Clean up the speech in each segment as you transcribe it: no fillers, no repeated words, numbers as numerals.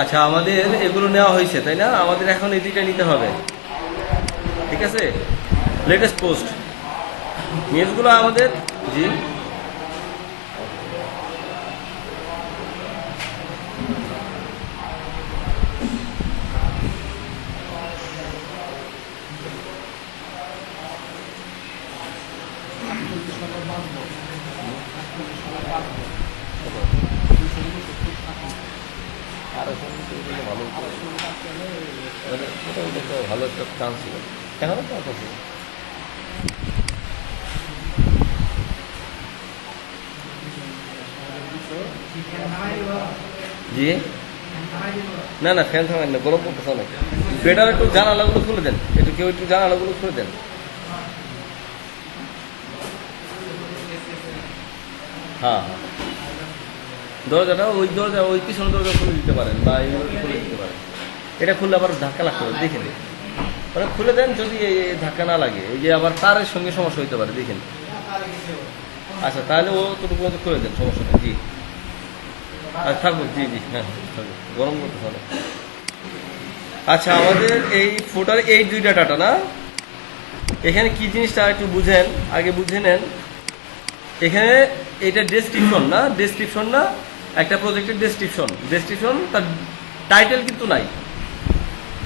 আচ্ছা, আমাদের এগুলো নেওয়া হয়েছে তাই না? আমাদের এখন এই দুইটা নিতে হবে, ঠিক আছে? লেটেস্ট পোস্ট নিউজগুলো আমাদের। জি, ভালো একটা চান্স ছিল, এখনো চান্স আছে। জি, না না, ফ্যান থামেন না, গরম করতেছে অনেক। বেটার একটু জানালাগুলো খুলে দেন, কেউ একটু জানালাগুলো খুলে দেন। হ্যাঁ হ্যাঁ, দরজাটা ওই পিছনে দরজা খুলে দিতে পারেন, বা এইগুলো খুলে দিতে পারেন। এটা খুললে আবার ধাক্কা লাগতে পারে, দেখে নিন। মানে খুলে দেন, যদি এই ধাক্কা না লাগে, এই যে আবার তারের সঙ্গে সমস্যা হইতে পারে, দেখেন। আচ্ছা, তাহলে ও তোটুকু খুলে দেন, সমস্যা নেই। জি, আচ্ছা থাকবো। জি জি, হ্যাঁ থাকবো, গরম করতে হবে। আচ্ছা, আমাদের এই ফুটার এই দুইটা ডাটা না, এখানে কি জিনিসটা একটু বুঝেন, আগে বুঝে নেন। এখানে এটা ডেসক্রিপশন না, ডেসক্রিপশন না, একটা প্রজেক্টের ডেসক্রিপশন, তার টাইটেল কিন্তু নাই,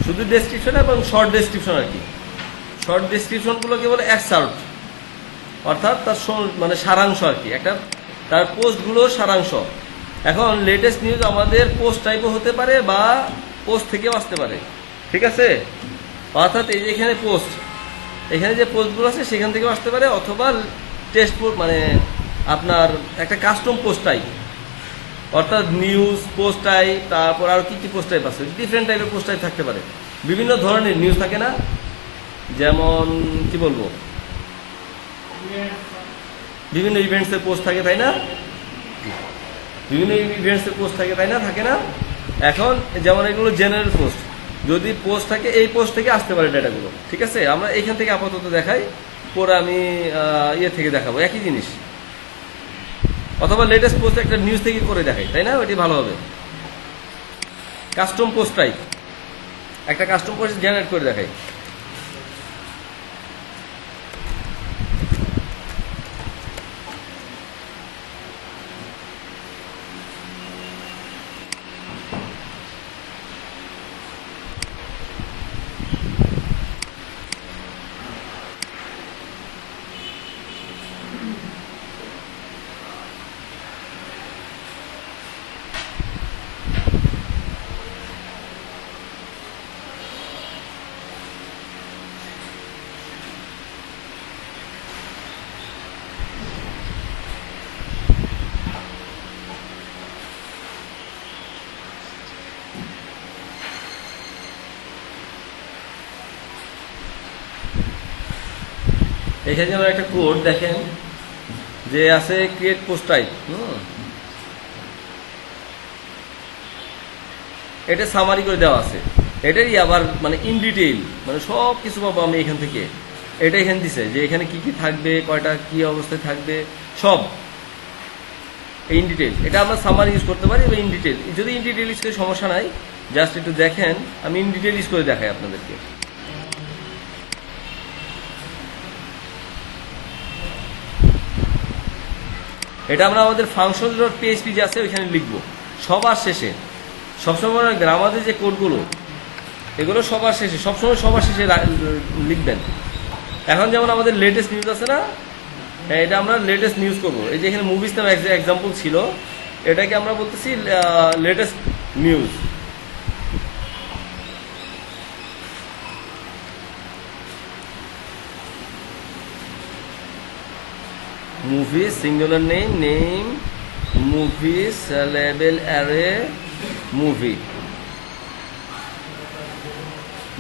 শুধু ডেসক্রিপশন এবং শর্ট ডেসক্রিপশন আর কি। শর্ট ডেসক্রিপশনগুলো কেবল এক্সার্ট, অর্থাৎ তার মানে সারাংশ আর কি, একটা তার পোস্টগুলো সারাংশ। এখন লেটেস্ট নিউজ আমাদের পোস্ট টাইপও হতে পারে, বা পোস্ট থেকেও আসতে পারে, ঠিক আছে? অর্থাৎ এই যে এখানে পোস্ট, এখানে যে পোস্টগুলো আছে সেখান থেকেও আসতে পারে, অথবা টেক্সট পোস্ট, মানে আপনার একটা কাস্টম পোস্ট টাইপ, অর্থাৎ নিউজ পোস্ট টাইপ, তারপর আর কি কি পোস্ট টাইপ আছে, ডিফারেন্ট টাইপের পোস্ট টাইপ থাকতে পারে। বিভিন্ন ধরনের নিউজ থাকে না, যেমন কি বলবো, বিভিন্ন ইভেন্টসের পোস্ট থাকে তাই না, বিভিন্ন ইভেন্টসের পোস্ট থাকে তাই না, থাকে না? এখন যেমন এগুলো জেনারেল পোস্ট, যদি পোস্ট থাকে এই পোস্ট থেকে আসতে পারে ডেটাগুলো, ঠিক আছে? আমরা এখান থেকে আপাতত দেখাই, পরে আমি ইয়ে থেকে দেখাবো একই জিনিস, অথবা লেটেস্ট পোস্ট একটা নিউজ থেকে করে দেখাই, তাই না? ওইটি ভালো হবে। কাস্টম পোস্ট টাইপ, একটা কাস্টম পোস্ট জেনারেট করে দেখাই। এখানে যেমন একটা কোড দেখেন যে আছে, ক্রিয়েট পোস্ট টাইপ। এটা সামারি করে দেওয়া আছে, এটারই আবার মানে ইন ডিটেইল, মানে সব কিছু পাবো আমি এখান থেকে। এটা এখানে দিছে যে এখানে কি কি থাকবে, কয়টা কি অবস্থায় থাকবে, সব ইন ডিটেইল। এটা আমরা সামারি ইউজ করতে পারি, বা ইন ডিটেইল। যদি ইন ডিটেইল ইউজ করে সমস্যা নাই, জাস্ট একটু দেখেন, আমি ইন ডিটেইল ইউজ করে দেখাই আপনাদেরকে। এটা আমরা আমাদের ফাংশন ডট পিএইচপি যে আছে ওইখানে লিখবো সবার শেষে। সবসময় আমাদের যে কোডগুলো, এগুলো সবার শেষে, সবসময় সবার শেষে লিখবেন। এখন যেমন আমাদের লেটেস্ট নিউজ আছে না, এটা আমরা লেটেস্ট নিউজ করবো। এই যে এখানে মুভিজ নামে এক্সাম্পল ছিল, এটাকে আমরা বলতেছি latest news. Movies singular name movies label array movie,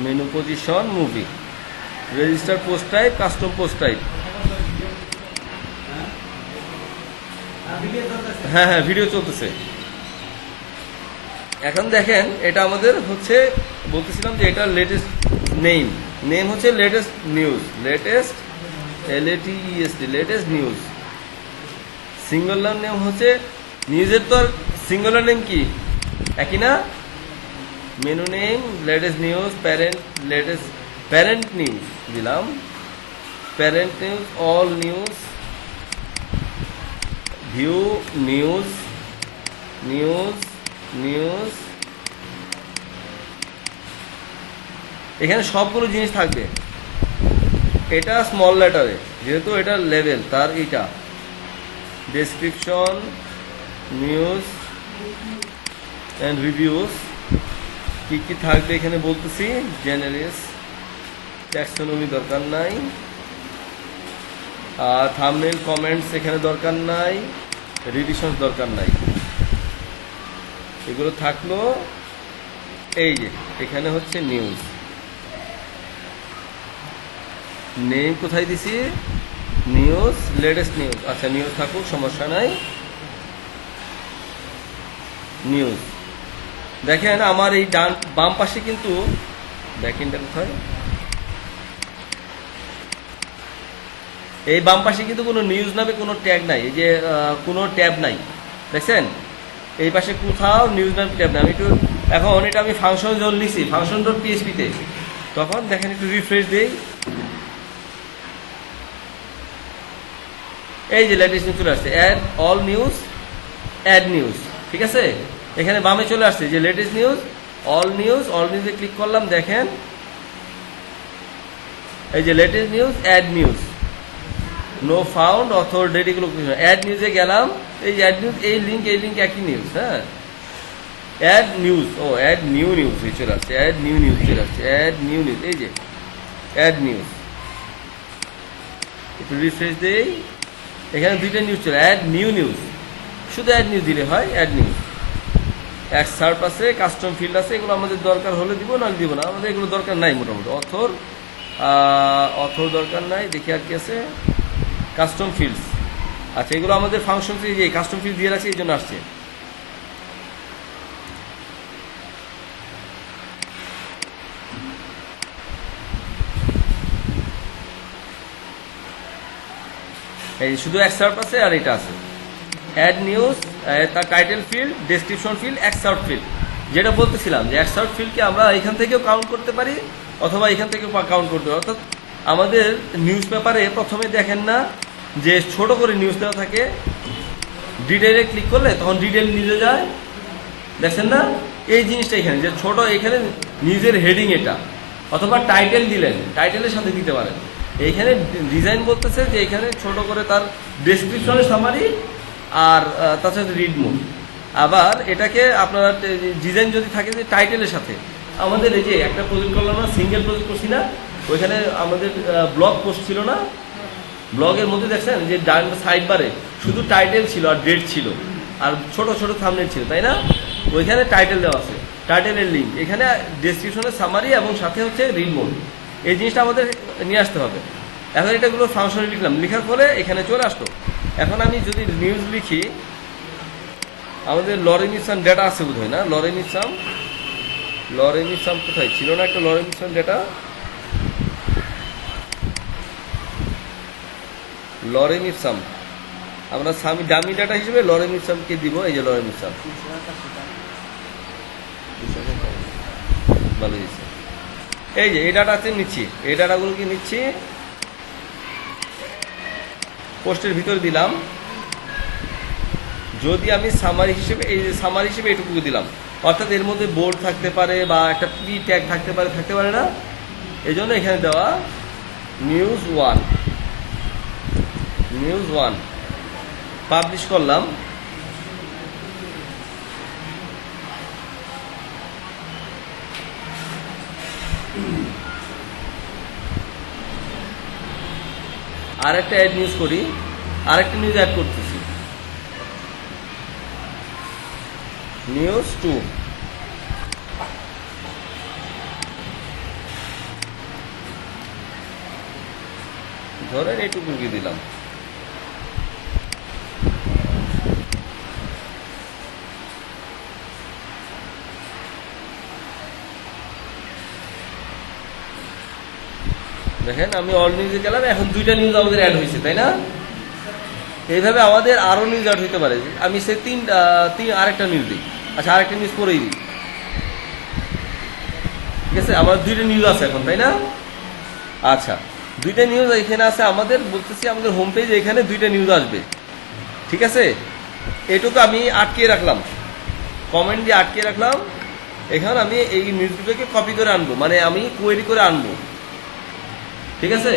menu position movie, register post type, custom post type. হ্যাঁ হ্যাঁ, ভিডিও চলতেছে। এখন দেখেন, এটা আমাদের হচ্ছে, বলতেছিলাম যে এটা লেটেস্ট নেম হচ্ছে latest news, latest LATEST, latest news. Singular name হচ্ছে নিউজের, তো আর সিঙ্গুলার নেম কি একই না? Menu name latest news, parent news দিলাম, parent news, all news, view news, news. এখানে সবগুলো জিনিস থাকবে। এটা স্মল লেটারে, যেহেতু এটা লেভেল তার এটা ডেসক্রিপশন, নিউজ অ্যান্ড রিভিউস কি কি থাকবে এখানে বলতেছি। জেনারেস, ট্যাক্সোনমি দরকার নাই, আর থাম্বনেল, কমেন্টস এখানে দরকার নাই, রিভিশন দরকার নাই। এগুলো থাকলো। এই যে এখানে হচ্ছে নিউজ, নেম কোথায় দিছি, নিউজ, লেটেস্ট নিউজ। আচ্ছা নিউজ থাকুক, সমস্যা নাই। নিউজ দেখেন আমার এই বাম পাশে কিন্তু দেখেনটা কোথায়, এই বাম পাশে কিন্তু কোনো নিউজ নামে কোনো ট্যাগ নাই, এই যে কোনো ট্যাব নাই, দেখছেন এই পাশে কোথাও নিউজ নামে ট্যাব নাই। আমি একটু এখন এটা আমি ফাংশন যখন লিখছি ফাংশন ডট পিএইচপিতে, তখন দেখেন একটু রিফ্রেশ দিই, এই যে লেটেস্ট নিউজ চলে আসছে, add all news, add news, ঠিক আছে। এখানে বামে চলে আসছে যে লেটেস্ট নিউজ, অল নিউজে ক্লিক করলাম, দেখেন এই যে latest news, add news, no found, author date, এগুলো অ্যাড নিউজে গেলাম, এই যে অ্যাড নিউজ, এই লিঙ্ক একই নিউজ, হ্যাঁ অ্যাড নিউজ, ও অ্যাড নিউ নিউজ চলে আসছে, অ্যাড নিউ নিউজ চলে আসছে, অ্যাড নিউ নিউজ, এই যে অ্যাড নিউজ। একটু রিফ্রেশ দেই, এখানে দুইটা নিউজ চলে, অ্যাড নিউ নিউজ, শুধু অ্যাড নিউজ দিলে হয়, অ্যাড নিউজ। এক্সার্ট আছে, কাস্টম ফিল্ড আছে, এগুলো আমাদের দরকার হলে দিব, না দিব না, আমাদের এগুলো দরকার নাই মোটামুটি। অথর দরকার নাই, দেখি আর কি আছে, কাস্টম ফিল্ডস। আচ্ছা এগুলো আমাদের ফাংশন, যে কাস্টম ফিল্ড দিয়ে রাখছি এই জন্য আসছে। এই শুধু এক্সার্ট আছে আর এটা আছে, অ্যাড নিউজ, তার title field, description field, excerpt field. যেটা বলতেছিলাম যে এক্সার্ট ফিল্ডকে আমরা এখান থেকেও কাউন্ট করতে পারি অথবা এখান থেকেও কাউন্ট করতে পারি। অর্থাৎ আমাদের নিউজ পেপারে প্রথমে দেখেন না যে ছোট করে নিউজ দেওয়া থাকে, ডিটেইলে ক্লিক করলে তখন ডিটেইল নিয়ে যায়, দেখছেন না এই জিনিসটা এখানে যে ছোট, এখানে নিউজের হেডিং এটা, অথবা টাইটেল দিলেন, টাইটেলের সাথে দিতে পারেন। এইখানে ডিজাইন বলতেছে যে এখানে ছোট করে তার ডেসক্রিপশনের সামারি আর তার সাথে রিড মোড। আবার এটাকে আপনার ডিজাইন যদি থাকে যে টাইটেলের সাথে, আমাদের এই যে একটা প্রজেক্ট করলাম না, সিঙ্গেল প্রজেক্ট করছি না, ওইখানে আমাদের ব্লগ পোস্ট ছিল না, ব্লগের মধ্যে দেখছেন যে ডান সাইড বারে শুধু টাইটেল ছিল আর ডেট ছিল আর ছোট ছোট থাম্বনেল ছিল, তাই না? ওইখানে টাইটেল দেওয়া আছে, টাইটেলের লিঙ্ক, এখানে ডেসক্রিপশনের সামারি এবং সাথে হচ্ছে রিড মোড। এই জিনিসটা আমাদের নিয়ে আসতে হবে। এখন এটাগুলো ফাংশনে লিখলাম, লেখার পরে এখানে চলে আসলো। এখন আমি যদি নিউজ লিখি, আমাদের লরেমিসাম ডেটা আছে বোধ হয় না, লরেমিসাম কোথায় ছিল না একটা লরেমিসাম ডেটা, লরেমিসাম আমরা ডামি ডাটা হিসেবে লরেমিসামকে দিব। এই যে লরেমিসাম ভালো হয়েছে। এই যে এই ডাটাতে নিচ্ছি, এই ডাটাগুলোকে নিচ্ছি, পোস্টের ভিতরে দিলাম। যদি আমি সামারি হিসেবে, এই যে সামারি হিসেবে এটুকু দিলাম, অর্থাৎ এর মধ্যে বোর্ড থাকতে পারে বা একটা পি ট্যাগ থাকতে পারে না, এই জন্য এখানে দেওয়া নিউজ ওয়ান পাবলিশ করলাম। আর একটা অ্যাড নিউজ করি, আরেকটা নিউজ অ্যাড করতেছি, নিউজ 2। ধরেন এইটুকু দিলাম। দেখেন আমি অল নিউজে গেলাম, এখন দুইটা নিউজ আমাদের অ্যাড হয়েছে, তাই না? এইভাবে আমাদের আরো নিউজ অ্যাড হইতে পারে। আমি সে আরেকটা নিউজ দিই। আচ্ছা আরেকটা নিউজ পরেই দিই। ঠিক আছে, আমার দুইটা নিউজ আছে এখন, তাই না? আচ্ছা, দুইটা নিউজ এখানে আছে আমাদের, বলতেছি আমাদের হোম পেজে এখানে দুইটা নিউজ আসবে, ঠিক আছে? এটুকু আমি আটকিয়ে রাখলাম, কমেন্ট দিয়ে আটকিয়ে রাখলাম। এখন আমি এই নিউজগুলোকে কপি করে আনবো, মানে আমি কোয়েরি করে আনবো, ঠিক আছে?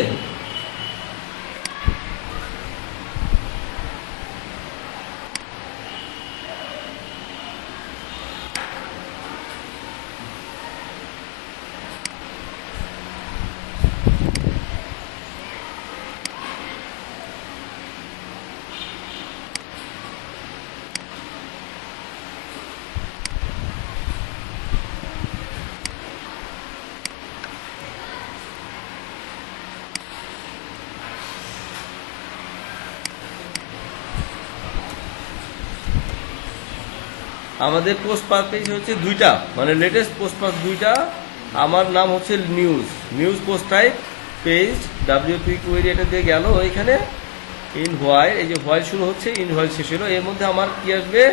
আমাদের পোস্ট পাস পেজ হচ্ছে দুইটা, মানে লেটেস্ট পোস্ট পাস দুইটা। আমার নাম হচ্ছে news, news post type page WP query, এটা দিয়ে গেল ওইখানে ইন হোয়াইল, এই যে হোয়াইল শুরু হচ্ছে, ইন হোয়াইল শেষ হলো, এর মধ্যে আমার কি আসবে,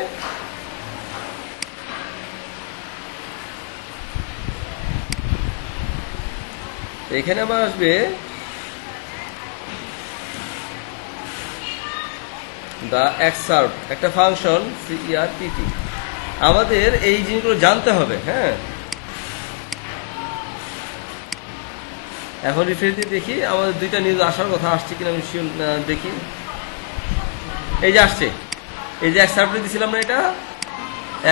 এখানে আমার আসবে দ্য এক্সার্ভ, একটা ফাংশন সিইআরপিটি। আমাদের এই জিনিসগুলো জানতে হবে, হ্যাঁ। এখন রিফ্রেশ দিয়ে দেখি আমাদের দুইটা নিউজ আসার কথা, আসছে কিনা আমি দেখি। এই যে আসছে, এই যে এক্সার্ভে দিছিলাম না, এটা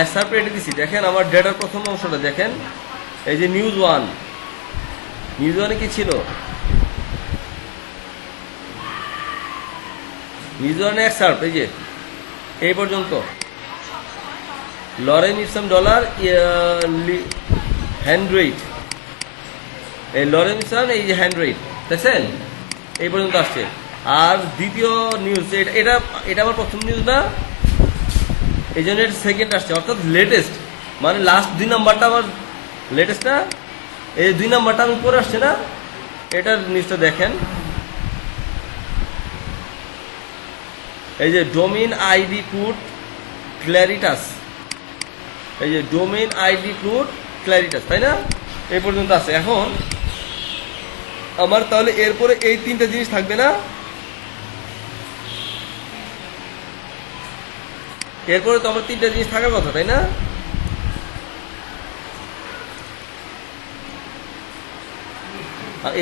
এক্সার্ভে এটা দিছি। দেখেন আমার ডেটার প্রথম অংশটা দেখেন, এই যে নিউজ ওয়ান, নিউজ ওয়ানে কি ছিল, নিউজ ওয়ানে এক্সার্ভ, এই যে এই পর্যন্ত lorem ipsum dollar hand rate, এই লরেন ইপসাম এই যে হ্যান্ড রেট, দেখছেন এই পর্যন্ত আসছে। আর দ্বিতীয় নিউজ, এটা এটা আমার প্রথম নিউজ না, এই জন্য এটা সেকেন্ড আসছে, অর্থাৎ লেটেস্ট, মানে লাস্ট 2 নাম্বারটা আমার লেটেস্ট না, এই 2 নাম্বারটা আমি পরে আসছে না, এটার নিউজটা দেখেন। এই যে ডোমেইন আইডি পুট ক্ল্যারিটাস, এই যে ডোমেইন আইডি পুট ক্ল্যারিটাস, তাই না? এই পর্যন্ত আছে। এখন আমার তাহলে এরপরে এই 3টা জিনিস থাকবে না, এরপরে তো আমার 3টা জিনিস থাকার কথা, তাই না?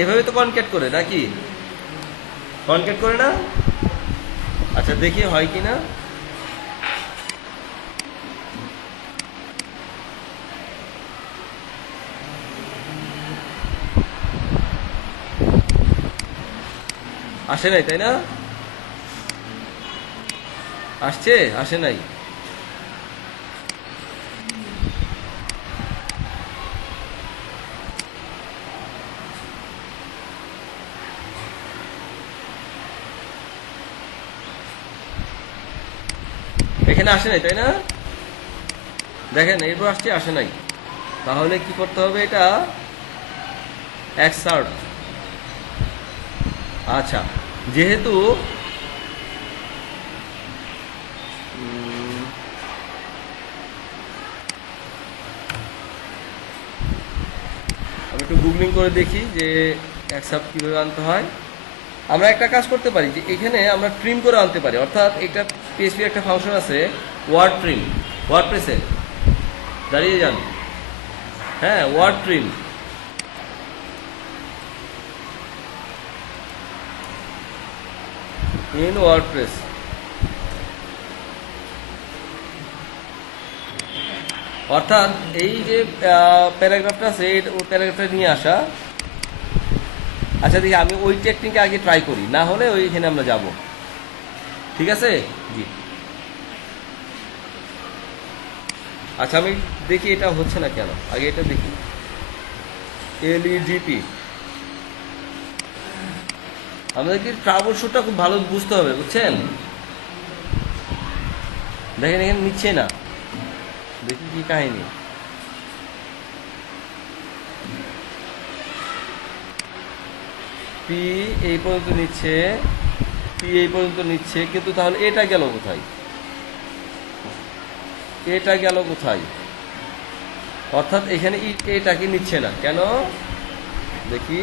এভাবে তো কনক্যাট করে নাকি, কনক্যাট করে না? আচ্ছা দেখি হয় কি না। আসে নাই, তাই না? আসছে, আসে নাই। এখানে আসে নাই, তাই না? দেখেন এরপর আসছে, আসে নাই। তাহলে কি করতে হবে, এটা এক্সার্ভ। আচ্ছা, যেহেতু আমি একটু গুগলিং করে দেখি যে এক্সার্ভ কীভাবে আনতে হয়। আমরা একটা কাজ করতে পারি যে এখানে আমরা ট্রিম করে আনতে পারি, অর্থাৎ একটা পিএইচপি একটা ফাংশন আছে ওয়ার্ড ট্রিম, ওয়ার্ডপ্রেসে দাঁড়িয়ে যান, হ্যাঁ ওয়ার্ড ট্রিম, ইন ওয়ার্ডপ্রেস। অর্থাৎ এই যে প্যারাগ্রাফটা আছে, ওই প্যারাগ্রাফটা নিয়ে আসা। আচ্ছা দেখি আমি ওই টেকনিকে আগে ট্রাই করি, না হলে ওইখানে আমরা যাব, ঠিক আছে? জি, আচ্ছা আমি দেখি এটা হচ্ছে না কেন, আগে এটা দেখি। এলইডিপি, আমাদেরকে ট্রাবল শুটটা খুব ভালো বুঝতে হবে, বুঝছেন? দেখেন এখানে নিচ্ছে না, দেখি কি কাহিনী। পি এই পর্যন্ত নিচ্ছে, পি এই পর্যন্ত নিচ্ছে, কিন্তু তাহলে এটা গেল কোথায়, এটা গেল কোথায়? অর্থাৎ এখানে এটাকে নিচ্ছে না কেন দেখি,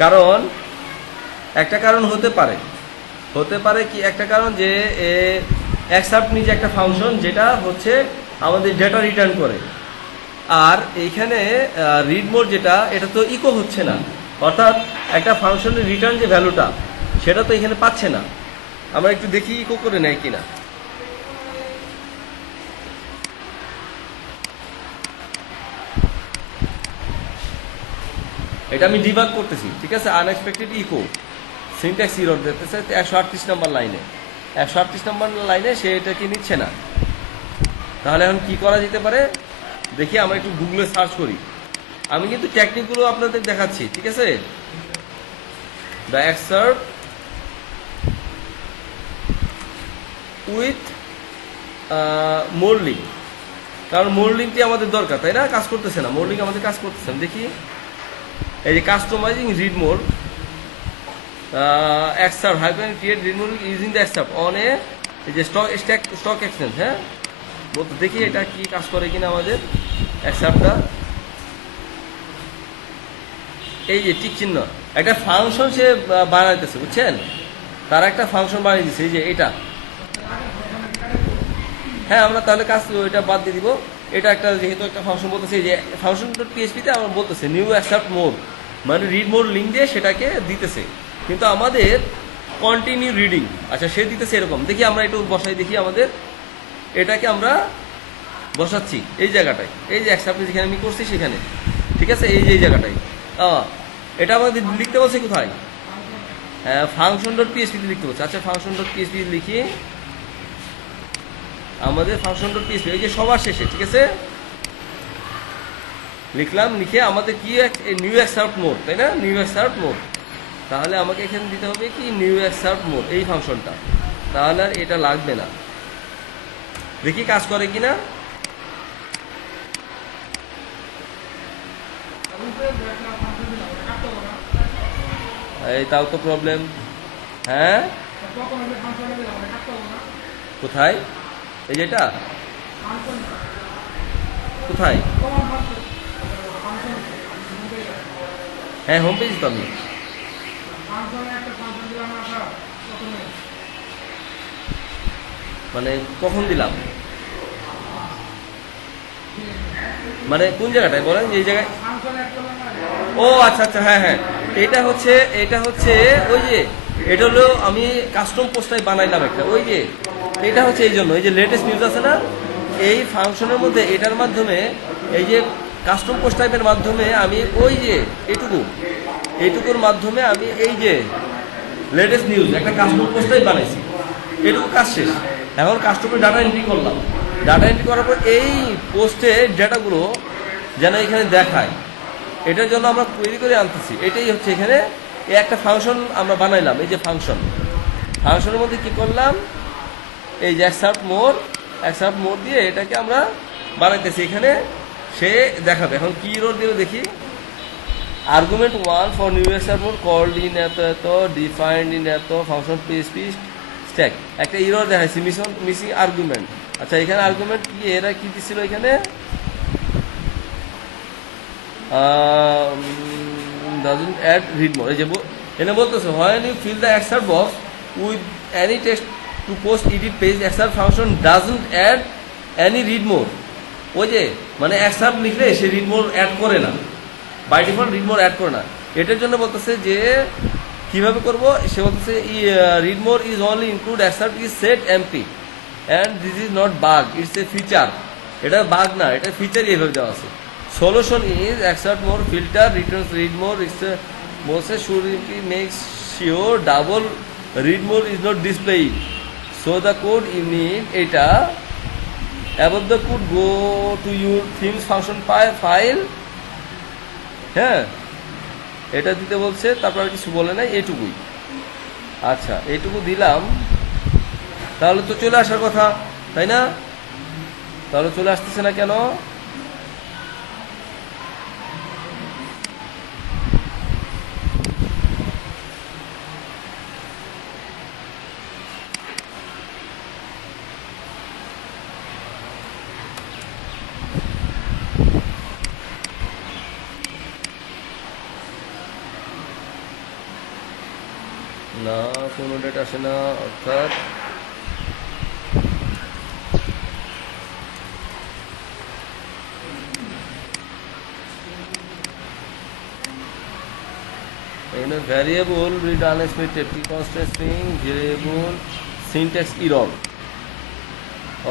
কারণ একটা কারণ হতে পারে কি একটা কারণ যে অ্যাকসেপ্ট নিজে একটা ফাংশন যেটা হচ্ছে আমাদের ডেটা রিটার্ন করে, আর এইখানে রিড মোড যেটা এটা তো ইকো হচ্ছে না, অর্থাৎ একটা ফাংশনের রিটার্ন যে ভ্যালুটা সেটা তো এখানে পাচ্ছে না। আমরা একটু দেখি ইকো করে নেয় কিনা। এটা আমি ডিবাগ করতেছি, ঠিক আছে। আনএক্সপেক্টেড ইকো সিনট্যাক্স এরর দেখতেছে 138 নম্বর লাইনে, 138 নম্বর লাইনে সে এটাকে নিচ্ছে না। তাহলে এখন কি করা যেতে পারে দেখি, আমরা একটু গুগলে সার্চ করি। আমি কিন্তু টেকনিকগুলো আপনাদের দেখাচ্ছি, ঠিক আছে। দ্য এক্সার্ভ উইথ মোরলিং, কারণ মোরলিংটি আমাদের দরকার, তাই না? কাজ করতেছে না, মোরলিং আমাদের কাজ করতেছে না। দেখি এই যে customizing read mode xserve hyphen create read mode using the xserve on এই যে স্টক এক্সচেঞ্জ। হ্যাঁ, বলতে দেখি এটা কি কাজ করে কিনা আমাদের এক্সার্ভটা। এই যে টিক চিহ্ন একটা ফাংশন সে বানাইতেছে, বুঝছেন? তারা একটা ফাংশন বানিয়ে দিচ্ছে, এই যে এটা। হ্যাঁ, আমরা তাহলে কাজ ওইটা বাদ দিয়ে দিব। এটা একটা যেহেতু একটা ফাংশন বলতেছে, এই যে ফাংশন ডট পিএইচপিতে আমরা বলতেছে নিউ অ্যাকসেপ্ট মোড, মানে রিড মোড লিঙ্ক দিয়ে সেটাকে দিতেছে, কিন্তু আমাদের কন্টিনিউ রিডিং আচ্ছা সে দিতেছে এরকম। দেখি আমরা একটু বসাই দেখি, আমাদের এটাকে আমরা বসাচ্ছি এই জায়গাটায়, এই যে অ্যাকসেপ্ট যেখানে আমি করছি সেখানে, ঠিক আছে। এই যে এই জায়গাটায় এটা আমাদের লিখতে বলছে কোথায়? ফাংশন ডট পিএইচপিতে লিখতে বলছে। আচ্ছা ফাংশন ডট পিএইচপি লিখি, আমাদের ফাংশন ডট পিএইচপি এই যে সবার শেষে, ঠিক আছে, লিখলাম। লিখে আমাদের কি নিউ অ্যাকসেপ্ট মোড, তাই না? নিউ অ্যাকসেপ্ট মোড, তাহলে আমাকে এখানে দিতে হবে কি নিউ অ্যাকসেপ্ট মোড, এই ফাংশনটা। তাহলে আর এটা লাগবে না। দেখি কাজ করে কিনা। এই তাও তো প্রবলেম। হ্যাঁ কোথায়? এই যেটা কোথায়? হ্যাঁ হোম পেজ তো আমি মানে কখন দিলাম, মানে কোন জায়গাটায় বলেন? যে জায়গায়, ও আচ্ছা আচ্ছা, হ্যাঁ হ্যাঁ, এটা হচ্ছে ওই যে এটা হলো আমি কাস্টম পোস্টাই বানাইলাম একটা, ওই যে এটা হচ্ছে এই জন্য, এই যে লেটেস্ট নিউজ আছে না, এই ফাংশনের মধ্যে এটার মাধ্যমে এই যে কাস্টম পোস্ট টাইপের মাধ্যমে আমি ওই যে এইটুকুর মাধ্যমে আমি এই যে লেটেস্ট নিউজ একটা কাস্টম পোস্টাই বানাইছি। এটুকু কাজ শেষ। এখন কাস্টমের ডাটা এন্ট্রি করলাম, ডাটা এন্ট্রি করার পর এই পোস্টের ডেটাগুলো যেন এখানে দেখায়, এটার জন্য আমরা তৈরি করে আনতেছি। এটাই হচ্ছে এখানে এই একটা ফাংশন আমরা বানাইলাম। এই যে ফাংশনের মধ্যে কি করলাম, এই যে অ্যাকসেপ্ট মোড দিয়ে এটাকে আমরা বানাইতেছি, এখানে সে দেখাবে। এখন কি রোল দিল দেখি, argument 1 for new accept mode called in এত ডিফাইন্ড ইন এত ফাংশন পিএইচপি স্ট্যাক, একটা ইরর দেখাইছি মিসিং আর্গুমেন্ট। আচ্ছা এখানে আর্গুমেন্ট কি এরা কি দিছিল এখানে, doesn't add read more, এই যে এনে বলতেছে when you fill the excerpt box with any text to post edit page excerpt function doesn't add any read more। ওই যে মানে excerpt লিখলে সে read more অ্যাড করে না, by default read more add করে না। এটার জন্য বলতেছে যে কিভাবে করব, সে বলতেছে read more is only include excerpt is set empty and this is not bug, it's a feature। এটা বাগ না, এটা ফিচারই এভাবে দেওয়া আছে। Solution is accept more filter returns read more Moses should make sure double read more is not displayed, so the code you need এটা above the code go to your themes function file। হ্যাঁ এটা দিতে বলছে, তারপর আর কিছু বলে নাই, এইটুকুই। আচ্ছা এইটুকু দিলাম, তাহলে তো চলে আসার কথা, তাই না? তাহলে চলে আসতেছে না কেন? না, কোনো ডেটা আসে না, অর্থাৎ এখানে ভ্যারিয়েবল রিড আনএক্সপেক্টেড কি constant string variable syntax error,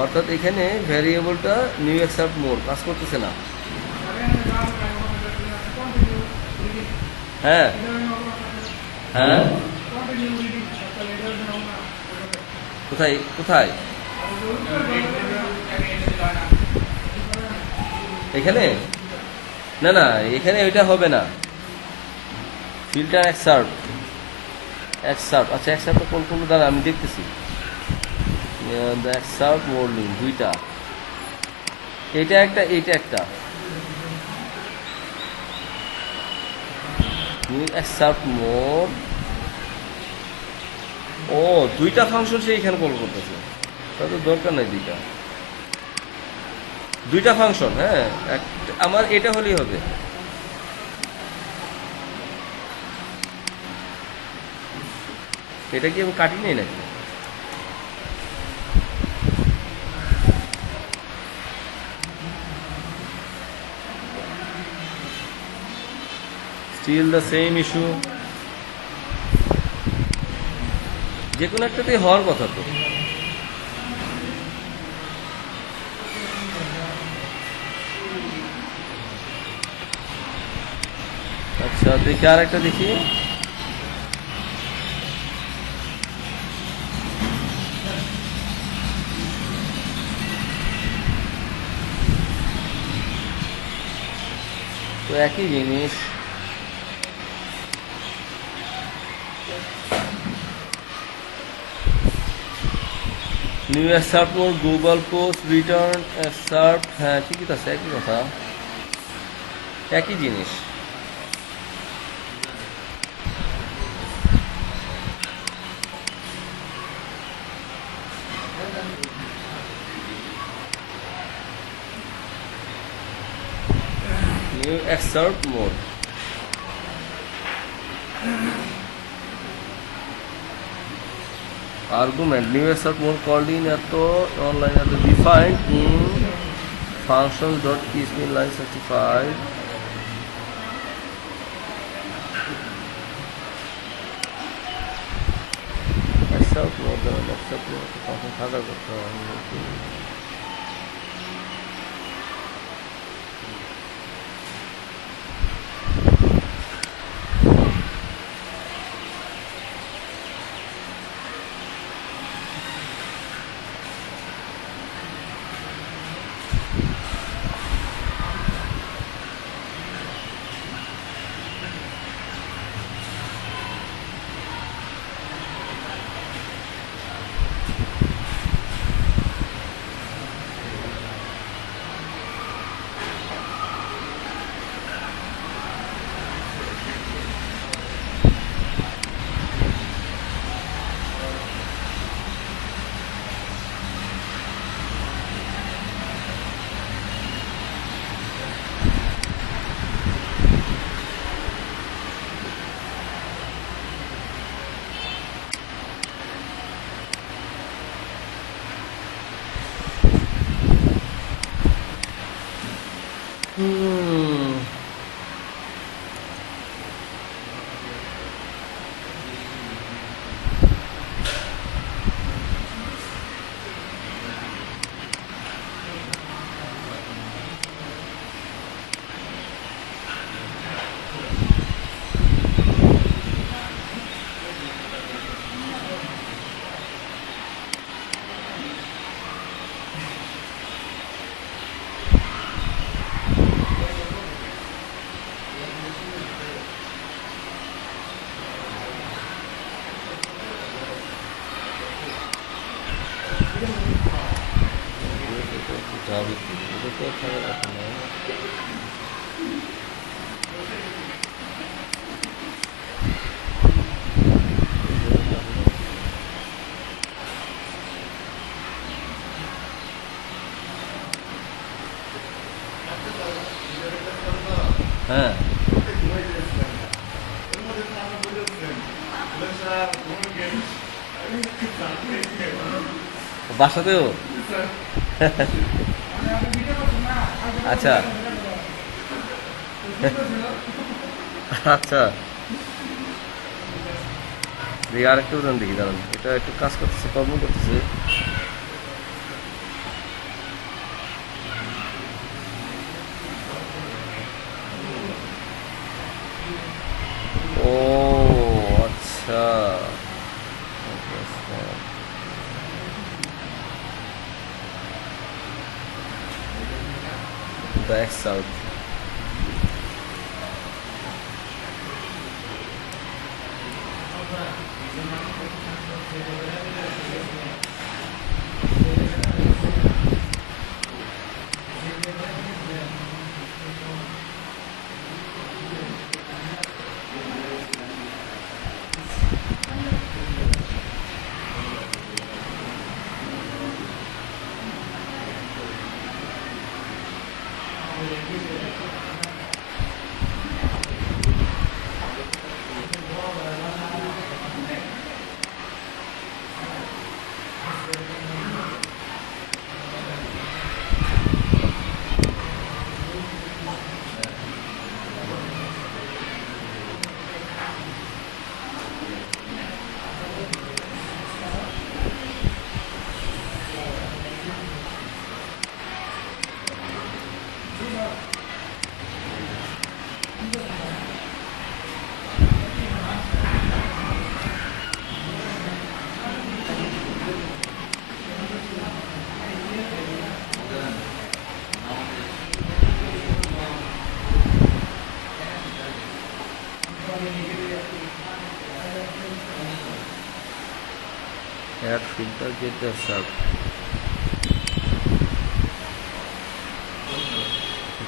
অর্থাৎ এখানে ভ্যারিয়েবলটা নিউ অ্যাকসেপ্ট মোড কাজ করতেছে না। হ্যাঁ হ্যাঁ, কোথায় কোথায় এখানে? না না, এখানে ওইটা হবে না। ফিল্টার অ্যাকসার্ট অ্যাকসার্ট, আচ্ছা অ্যাকসার্ট কোন কোন দ্বারা আমি দেখতেছি। অ্যাকসার্ট মোডলিং দুইটা, এটা একটা এইটা একটা। অ্যাকসার্ট মোড, ও দুইটা ফাংশন সে এখানে কল করতেছে, তাহলে দরকার নাই দুইটা, দুইটা ফাংশন। হ্যাঁ, আমার এটা হলেই হবে। এটা কি আমি কাটি নেই নাকি? স্টিল দ্য সেম ইস্যু, যে কোনো একটাতেই হওয়ার কথা তো। আচ্ছা দেখি, আর একটা দেখি। তো একই জিনিস, new assert mode Google post return assert, হ্যাঁ ঠিকই তো আছে, একই কথা, একই জিনিস। New assert mode, argument new assert mode called in at the online at the defined in functions dot keysmin line 65 assert mode assert mode function থাকার কথা। হ্যাঁ বাসাতেও? আচ্ছা আচ্ছা, দেখি আরেকটা উদাহরণ দেখি, দাঁড়ান, এটা একটু কাজ করতেছে, কর্ম করতেছে। ও আচ্ছা, back south. Air filter, get the sub.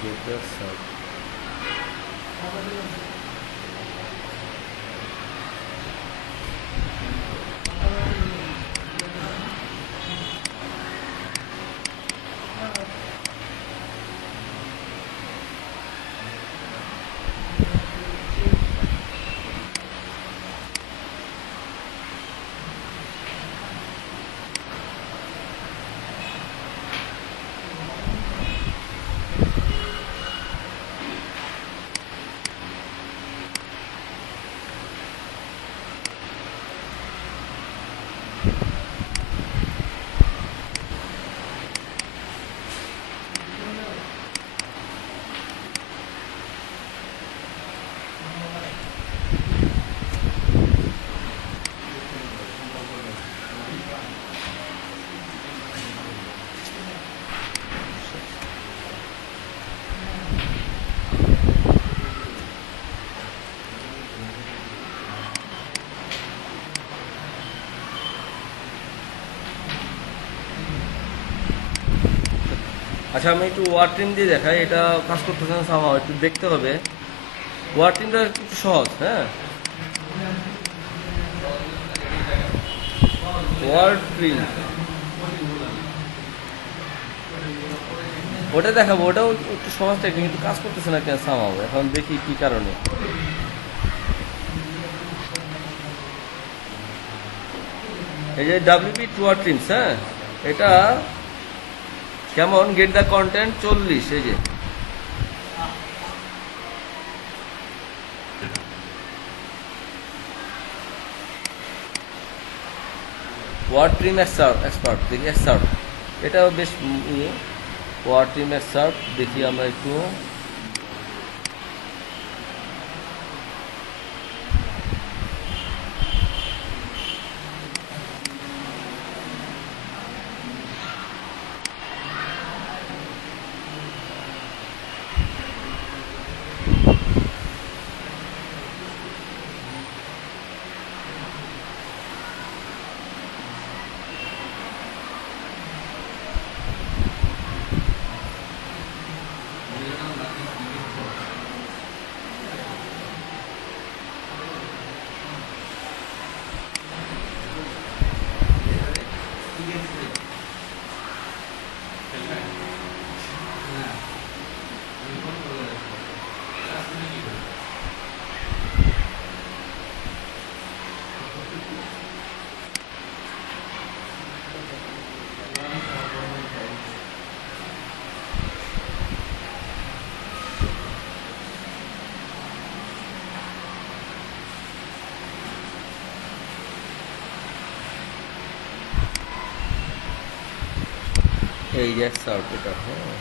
Get the sub. আচ্ছা, আমি একটু ওয়ার ট্রিম দিয়ে দেখাই, এটা কাজ করতেছে না সামহাও, একটু দেখতে হবে। ওয়ার ট্রিমটা একটু সহজ, হ্যাঁ। ওয়ার ট্রিম ওটা দেখাবো, ওটাও একটু সহজ টেকনিক, কিন্তু কাজ করতেছে না কেন সামহাও, এখন দেখি কি কারণে। এই যে WP ওয়ার ট্রিমস, হ্যাঁ, এটা কেমন, গেট দ্য কন্টেন্ট 40, এই যে ওয়ার ট্রিম এক্সপার্ট, দেখি এক্সপার্ট, এটাও বেশ ইয়ে। ওয়ার ট্রিম এক্সপার্ট দেখি আমরা একটু। এই যে সার্ভ এটা, হ্যাঁ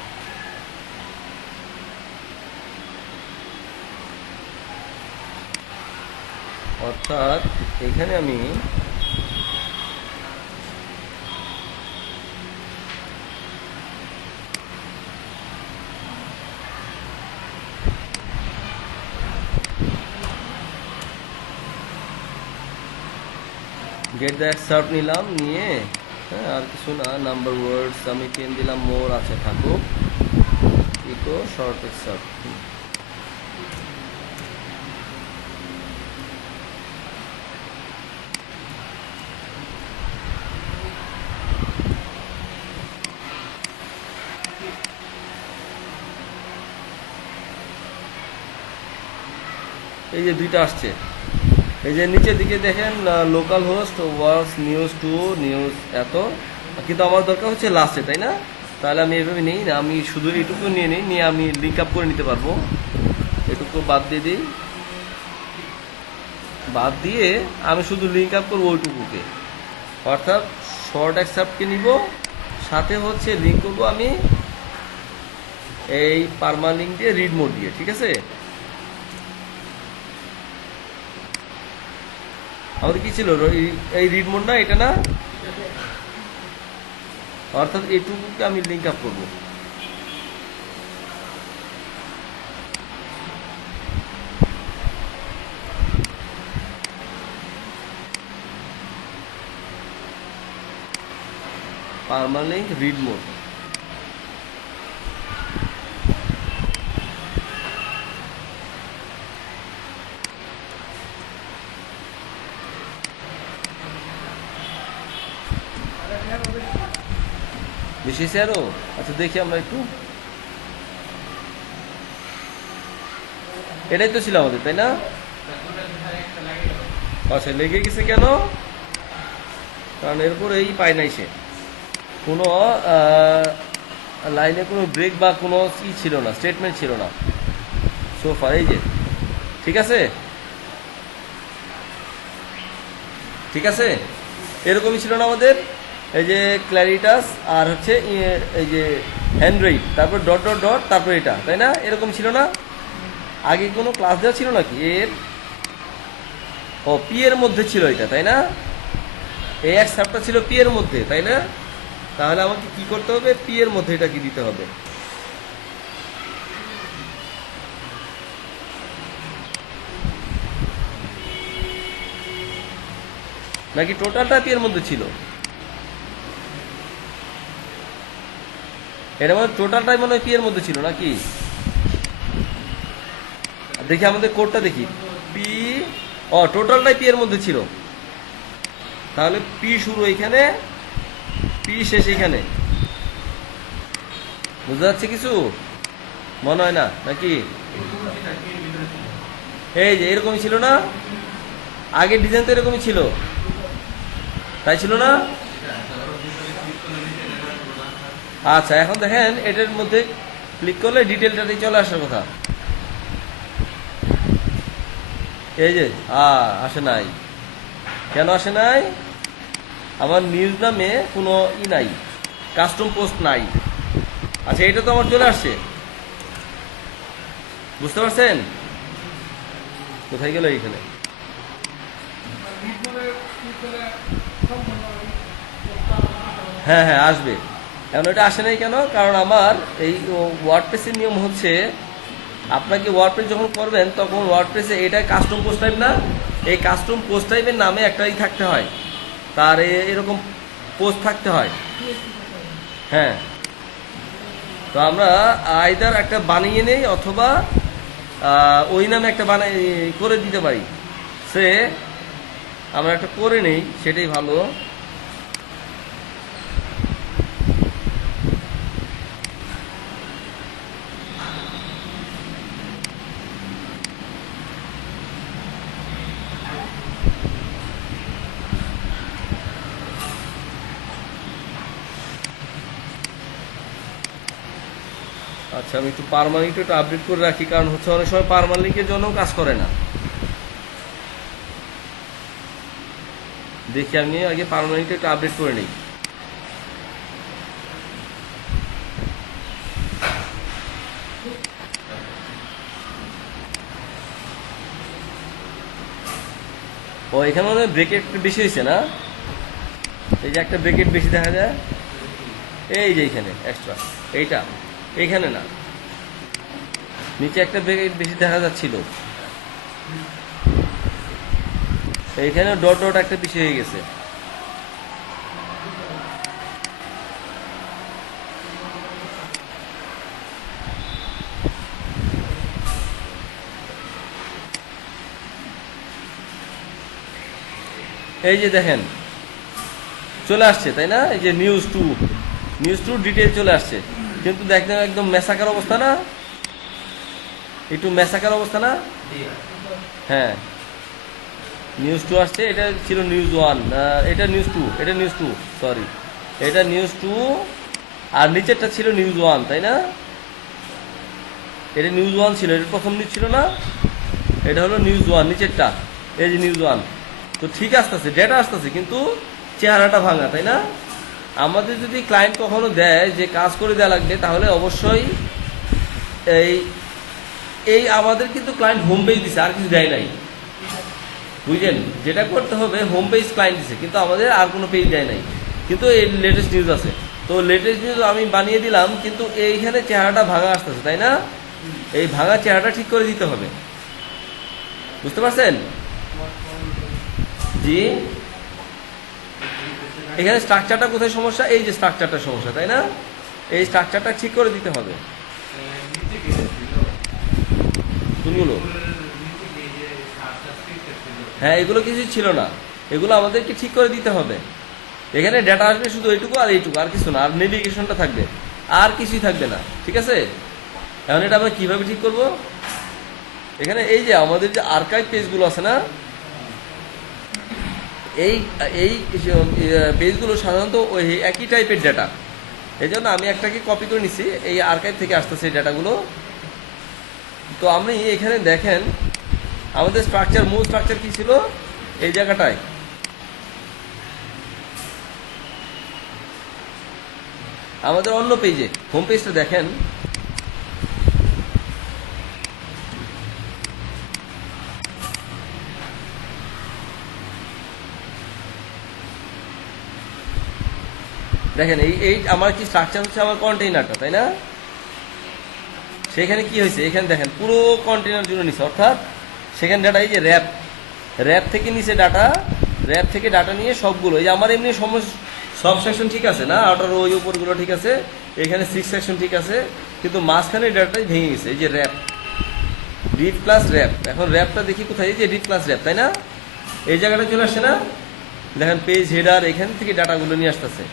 অর্থাৎ এখানে আমি গেট দ্য এক্সার্ট নিলাম, নিয়ে হ্যাঁ আর কিছু না, নাম্বার ওয়ার্ডস আমি 10 দিলাম, মোর আছে থাকুক, ইকো শর্ট এক্সার্ট। এই যে দুইটা আসছে, এই যে নিচের দিকে দেখেন লোকাল হোস্ট ওয়ার্স নিউজ টু নিউজ এত, কিন্তু আমার দরকার হচ্ছে লাস্টে, তাই না? তাহলে আমি এভাবে নিই না, আমি শুধু এইটুকু নিয়ে নিই, নিয়ে আমি লিঙ্ক আপ করে নিতে পারবো। এটুকু বাদ দিয়ে দিই, বাদ দিয়ে আমি শুধু লিঙ্ক আপ করবো ওইটুকুকে, অর্থাৎ শর্ট অ্যাকসেপ্টকে নিব, সাথে হচ্ছে লিঙ্ক করবো আমি এই পারমালিঙ্ক দিয়ে রিড মোড দিয়ে, ঠিক আছে? আমাদের কি ছিল এই রিড মোড না, এটা না, অর্থাৎ এইটুকুকে আমি লিঙ্ক আপ করবো। পারমালিঙ্ক রিড মোড, বেশি আরো। আচ্ছা দেখি আমরা একটু, এটাই তো ছিল আমাদের, তাই না? আচ্ছা লেগে গেছে কেন? কারণ এরপর এই পায় নাই সে, কোনো লাইনে কোনো ব্রেক বা কোনো ই ছিল না, স্টেটমেন্ট ছিল না সোফা। এই যে ঠিক আছে, ঠিক আছে, এরকমই ছিল না আমাদের। এই যে ক্ল্যারিটাস আর হচ্ছে এই যে হ্যান্ড্রেইড, তারপর ডট ডট ডট, তারপর এটা, তাই না? এরকম ছিল না? আগে কোনো ক্লাস দেওয়া ছিল নাকি এর? ও পি এর মধ্যে ছিল এটা, তাই না? এই এক সাবটা ছিল পি এর মধ্যে, তাই না? তাহলে আমাকে কি করতে হবে? পি এর মধ্যে এটা কি দিতে হবে। নাকি টোটালটা পি এর মধ্যে ছিল? এটা মানে টোটালটাই মনে হয় পি এর মধ্যে ছিল নাকি? দেখি আমাদের কোডটা দেখি, পি, ও টোটালটাই পি এর মধ্যে ছিল, তাহলে পি শুরু এইখানে, পি শেষ এখানে। বুঝতে যাচ্ছে কিছু? মনে হয় না নাকি? এই যে এরকমই ছিল না, আগের ডিজাইন তো এরকমই ছিল, তাই ছিল না? আচ্ছা এখন দেখেন এটার মধ্যে ক্লিক করলে ডিটেলটাতেই চলে আসার কথা। এই যে আসে নাই, কেন আসে নাই? আমার নিউজ নামে কোনো ই নাই, কাস্টম পোস্ট নাই। আচ্ছা এটা তো আমার চলে আসছে, বুঝতে পারছেন? কোথায় গেল এইখানে? হ্যাঁ হ্যাঁ আসবে। এখন এটা আসে নাই কেন? কারণ আমার এই ওয়ার্ডপ্রেসের নিয়ম হচ্ছে, আপনাকে ওয়ার্ডপ্রেস যখন করবেন তখন ওয়ার্ডপ্রেসে এটা কাস্টম পোস্ট টাইপ না, এই কাস্টম পোস্ট টাইপের নামে একটাই থাকতে হয়, তার এরকম পোস্ট থাকতে হয়। হ্যাঁ, তো আমরা আইদার একটা বানিয়ে নেই, অথবা ওই নামে একটা বানাই করে দিতে পারি। সে আমরা একটা করে নেই, সেটাই ভালো। আচ্ছা আমি একটু পারমানেন্ট একটু আপডেট করে রাখি, কারণ হচ্ছে অনেক সময় পারমানেন্টের জন্য কাজ করে না। দেখি আমি আগে পারমানেন্ট একটু আপডেট করে নিই। ও এখানে মনে হয় ব্রেকেট বেশি হয়েছে না? এই যে একটা ব্রেকেট বেশি দেখা যায়, এই যে এইখানে এক্সট্রা, এইটা এইখানে না, নিচে একটা ব্রেকেট বেশি দেখা যাচ্ছিল, এইখানে ডট ডট একটা বেশি হয়ে গেছে। এই যে দেখেন চলে আসছে তাই না, এই যে নিউজ টু ডিটেল চলে আসছে, কিন্তু দেখেন একদম মেসাকার অবস্থা না, একটু মেসাকার অবস্থা না? হ্যাঁ, নিউজ 2 আসছে, এটা ছিল নিউজ 1, এটা নিউজ 2, এটা নিউজ 2, সরি, এটা নিউজ 2 আর নিচেরটা ছিল নিউজ 1 তাই না? এটা নিউজ 1 ছিল, এটা প্রথম নিউজ ছিল না, এটা হলো নিউজ 1 নিচেরটা, এই যে নিউজ 1। তো ঠিক আসতেছে, ডেটা আসতেছে, কিন্তু চেহারাটা ভাঙা তাই না? আমাদের যদি ক্লায়েন্ট কখনো দেয় যে কাজ করে দেওয়া লাগবে, তাহলে অবশ্যই এই এই আমাদের কিন্তু ক্লায়েন্ট হোম পেজ দিছে, আর কিছু দেয় নাই, বুঝলেন? যেটা করতে হবে হোম পেজ ক্লায়েন্ট দিছে, কিন্তু আমাদের আর কোনো পেজ দেয় নাই, কিন্তু এই লেটেস্ট নিউজ আছে। তো লেটেস্ট নিউজ আমি বানিয়ে দিলাম, কিন্তু এইখানে চেহারাটা ভাঙা আসতেছে তাই না? এই ভাঙা চেহারাটা ঠিক করে দিতে হবে, বুঝতে পারছেন? জি, এখানে স্ট্রাকচারটা কোথায় সমস্যা? এই যে স্ট্রাকচারটা সমস্যা তাই না? এই স্ট্রাকচারটা ঠিক করে দিতে হবে। কোনগুলো? হ্যাঁ, এগুলো কিছু ছিল না, এগুলো আমাদেরকে ঠিক করে দিতে হবে। এখানে ডেটা আসবে শুধু এইটুকু আর এইটুকু, আর কিছু না, আর নেভিগেশনটা থাকবে, আর কিছুই থাকবে না, ঠিক আছে? এখন এটা আমরা কিভাবে ঠিক করব? এখানে এই যে আমাদের যে আর্কাইভ পেজগুলো আছে না, এই এই পেজগুলো সাধারণত ওই একই টাইপের ডেটা, এই জন্য আমি একটাকে কপি করে নিছি, এই আর্কাইভ থেকে আসতেছে এই ডেটাগুলো। তো আপনি এখানে দেখেন আমাদের স্ট্রাকচার, মূল স্ট্রাকচার কি ছিল এই জায়গাটায়, আমাদের অন্য পেজে, হোম পেজটা দেখেন, দেখেন এই আমার কি স্ট্রাকচার হচ্ছে আমার কন্টেইনারটা তাই না? সেখানে কি হয়েছে, এখানে দেখেন পুরো কন্টেইনার জুড়ে নিছে, অর্থাৎ সেখানে ডাটা, এই যে র্যাপ থেকে নিচে ডাটা, র্যাপ থেকে ডাটা নিয়ে সবগুলো, এই যে আমার এমনি সব সেকশন ঠিক আছে না, আউটার ওই উপরগুলো ঠিক আছে, এখানে 6 সেকশন ঠিক আছে, কিন্তু মাঝখানে ডাটাটাই ভেঙে গেছে, এই যে রিড প্লাস র্যাপ। এখন র্যাপটা দেখি কোথায়, এই যে রিড প্লাস র্যাপ তাই না, এই জায়গাটা চলে আসছে না? দেখেন পেজ হেডার, এখান থেকে ডাটাগুলো নিয়ে আসতেছে,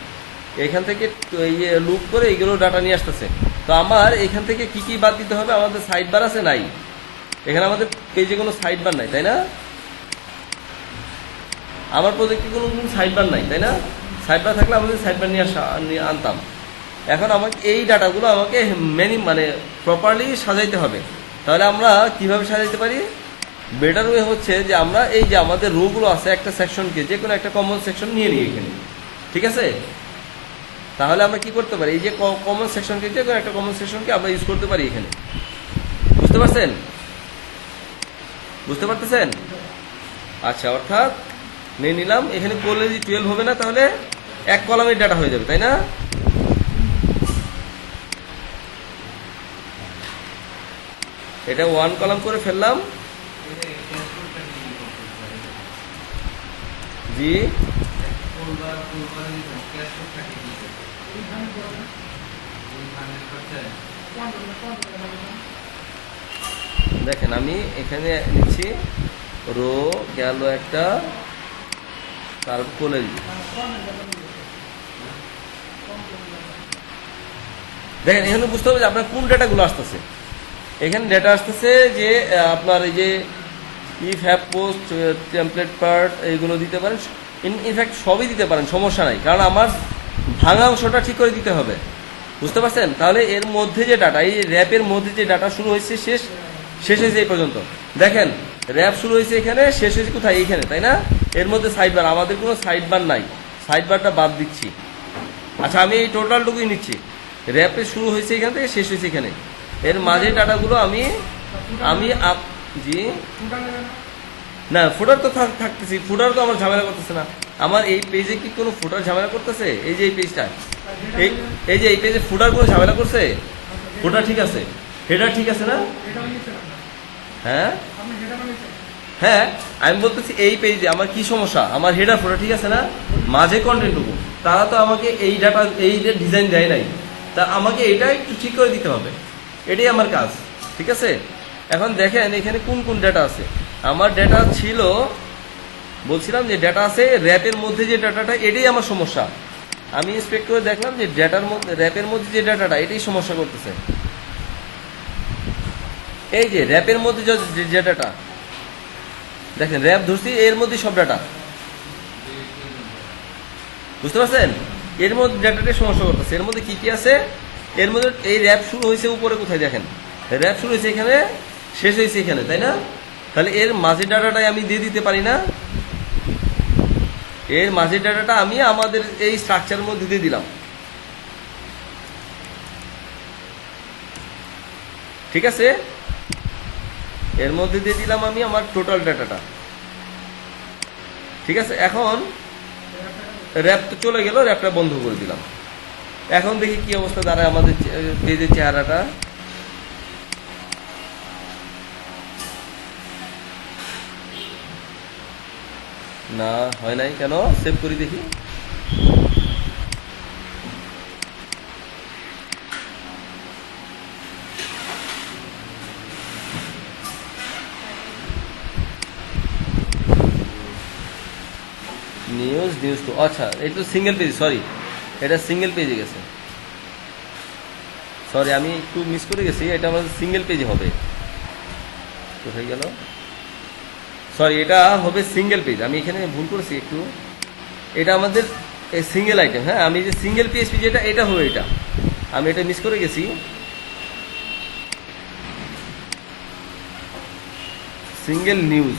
এখান থেকে এই লুপ করে এইগুলো ডাটা নিয়ে আসতেছে। তো আমার এখান থেকে কি কি বাদ দিতে হবে? আমাদের সাইড বার আছে নাই, এখানে আমাদের পেজে কোনো সাইড বার নাই তাই না? আমার প্রজেক্টে কোনো সাইড বার নাই তাই না? সাইড বার থাকলে আমাদের সাইড বার নিয়ে আনতাম। এখন আমাকে এই ডাটাগুলো আমাকে মানে প্রপারলি সাজাইতে হবে। তাহলে আমরা কিভাবে সাজাইতে পারি? বেটার ওয়ে হচ্ছে যে আমরা এই যে আমাদের রোগুলো আছে, একটা সেকশনকে যে কোনো একটা কমন সেকশন নিয়ে নিই এখানে, ঠিক আছে? তাহলে আমরা কি করতে পারি, এই যে কমন সেকশনকে, যে কোনো একটা কমন সেকশনকে আমরা ইউজ করতে পারি এখানে, বুঝতে পারছেন? বুঝতে পারতেছেন? আচ্ছা, অর্থাৎ নিয়ে নিলাম, এখানে করলে যদি 12 হবে না, তাহলে এক কলামের ডাটা হয়ে যাবে তাই না? এটা 1 কলাম করে ফেললাম। জি, দেখেন আমি এখানে নিচ্ছি রো গেল একটা, তারপর কোলে দেখেন এখানে বুঝতে হবে যে আপনার কোন ডেটাগুলো আসতেছে। এখানে ডেটা আসতেছে যে আপনার এই যে if have post, template part, এইগুলো দিতে পারেন, ইনফ্যাক্ট সবই দিতে পারেন, সমস্যা নাই, কারণ আমার ভাঙা অংশটা ঠিক করে দিতে হবে, বুঝতে পারছেন? তাহলে এর মধ্যে যে ডাটা, এই র্যাপের মধ্যে যে ডাটা শুরু হয়েছে শেষ হয়েছে এই পর্যন্ত, দেখেন র্যাপ শুরু হয়েছে এখানে, শেষ হয়েছে কোথায়? এইখানে তাই না? এর মধ্যে সাইড বার, আমাদের কোনো সাইড বার নাই, সাইড বারটা বাদ দিচ্ছি। আচ্ছা, আমি এই টোটালটুকুই নিচ্ছি, র্যাপে শুরু হয়েছে এখান থেকে, শেষ হয়েছে এখানে, এর মাঝে ডাটাগুলো আমি জি না ফুটার তো থাকতেছি, ফুটার তো আমার ঝামেলা করতেছে না। আমার এই পেজে কি কোনো ফুটার ঝামেলা করতেছে? এই যে এই পেজটা, এই এই যে এই পেজে ফুটার কোনো ঝামেলা করছে? ফুটার ঠিক আছে, হেডার ঠিক আছে না? হ্যাঁ হ্যাঁ, আমি বলতেছি এই পেজে আমার কি সমস্যা? আমার হেডার ফুটার ঠিক আছে না? মাঝে কন্টেন্টটুকু তারা তো আমাকে এই ডাটা এই যে ডিজাইন দেয় নাই, তা আমাকে এটা একটু ঠিক করে দিতে হবে, এটাই আমার কাজ। ঠিক আছে, এখন দেখেন এখানে কোন কোন ডেটা আছে। আমার ডেটা ছিল, বলছিলাম যে ডেটা আছে র্যাপের মধ্যে যে ডাটাটা, এটাই আমার সমস্যা। আমি ইন্সপেক্ট করে দেখলাম যে ডেটার মধ্যে র্যাপের মধ্যে যে ডাটাটা এটাই সমস্যা করতেছে। এই যে র্যাপের মধ্যে যে ডাটাটা দেখেন, র্যাপ ধরছি এর মধ্যে সব ডাটা, বুঝতে পারছেন? এর মধ্যে ডাটাটাই সমস্যা করতেছে। এর মধ্যে কি কি আছে? এর মধ্যে এই র্যাপ শুরু হয়েছে উপরে কোথায় দেখেন, র্যাপ শুরু হয়েছে এখানে, শেষ হয়েছে এখানে, তাই না? তাহলে এর মাঝের ডাটাটাই আমি দিয়ে দিতে পারি না? এর মাঝের ডাটাটা আমি আমাদের এই স্ট্রাকচারের মধ্যে দিয়ে দিলাম। ঠিক আছে, এর মধ্যে দিয়ে দিলাম আমি আমার টোটাল ডাটাটা। ঠিক আছে, এখন র্যাপ তো চলে গেল, র্যাপটা বন্ধ করে দিলাম। এখন দেখি কি অবস্থা দাঁড়ায় আমাদের পেজের চেহারাটা। না হয় নাই কেন? সেভ করি দেখি। নিউজ টু, আচ্ছা এটা তো সিঙ্গেল পেজ, সরি এটা সিঙ্গেল পেজে গেছে, সরি আমি একটু মিস করে গেছি, এটা আমাদের সিঙ্গেল পেজে হবে। কোথায় গেল? সরি, এটা হবে সিঙ্গেল পেজ, আমি এখানে ভুল করেছি একটু। এটা আমাদের সিঙ্গেল আইটেম, হ্যাঁ আমি যে সিঙ্গেল পিএসপি যেটা, এটা হবে এটা, আমি এটা মিস করে গেছি। সিঙ্গেল নিউজ,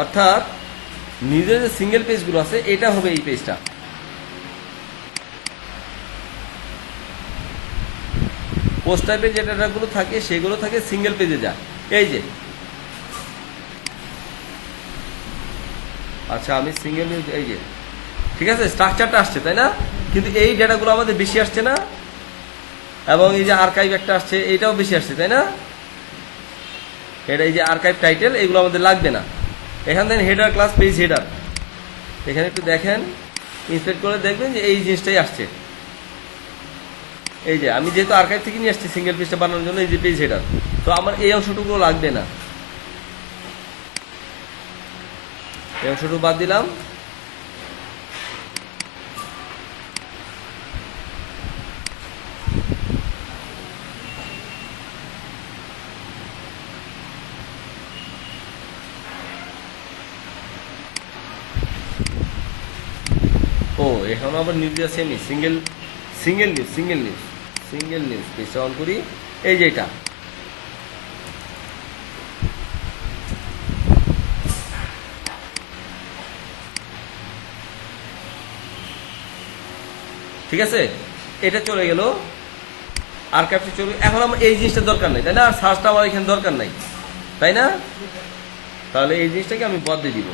অর্থাৎ নিজের যে সিঙ্গেল পেজগুলো আছে এটা হবে এই পেজটা। পোস্ট টাইপের যে ডাটাগুলো থাকে সেগুলো থাকে সিঙ্গেল পেজে যা, এই যে। আচ্ছা আমি সিঙ্গেল নিউজ, এই যে ঠিক আছে, স্ট্রাকচারটা আসছে তাই না? কিন্তু এই ডাটাগুলো আমাদের বেশি আসছে না, এবং এই যে আর্কাইভ একটা আসছে এটাও বেশি আসছে তাই না? এটা এই যে আর্কাইভ টাইটেল এগুলো আমাদের লাগবে না। এখান থেকে হেডার ক্লাস পেজ হেডার, এখানে একটু দেখেন, ইন্সপেক্ট করে দেখবেন যে এই জিনিসটাই আসছে। এই যে আমি যেহেতু আর্কাইভ থেকে নিয়ে আসছি সিঙ্গেল পেজটা বানানোর জন্য, এই যে পেজ হেডার, তো আমার এই অংশটুকু লাগবে না, এই অংশটুকু বাদ দিলাম। ও এখন আবার নিউজ আছে, আমি সিঙ্গেল নিউজ পেজটা অন করি, এই যে এটা। ঠিক আছে, এটা চলে গেল, আর্কাইভটা চলে। এখন আমার এই জিনিসটা দরকার নাই তাই না? আর সার্চটা আমার এখানে দরকার নাই তাই না? তাহলে এই জিনিসটাকে আমি বাদ দিয়ে দিব।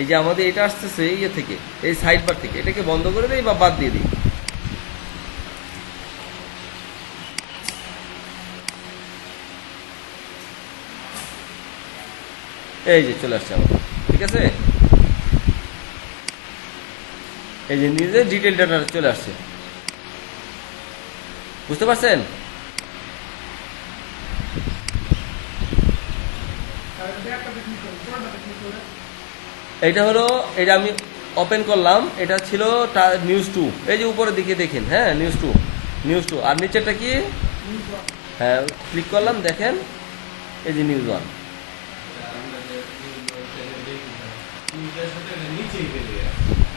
এই যে আমাদের এটা আসতেছে ইয়ে থেকে, এই সাইড বার থেকে, এটাকে বন্ধ করে দিই বা বাদ দিয়ে দিই। এই যে চলে আসছে আমার, ঠিক আছে, এই যে নিজের ডিটেল ডাটা চলে আসছে, বুঝতে পারছেন? এইটা হলো, এটা আমি ওপেন করলাম, এটা ছিল নিউজ টু, এই যে উপরের দিকে দেখেন, হ্যাঁ নিউজ টু, আর নিচেরটা কি? হ্যাঁ ক্লিক করলাম, দেখেন এই যে নিউজ ওয়ান।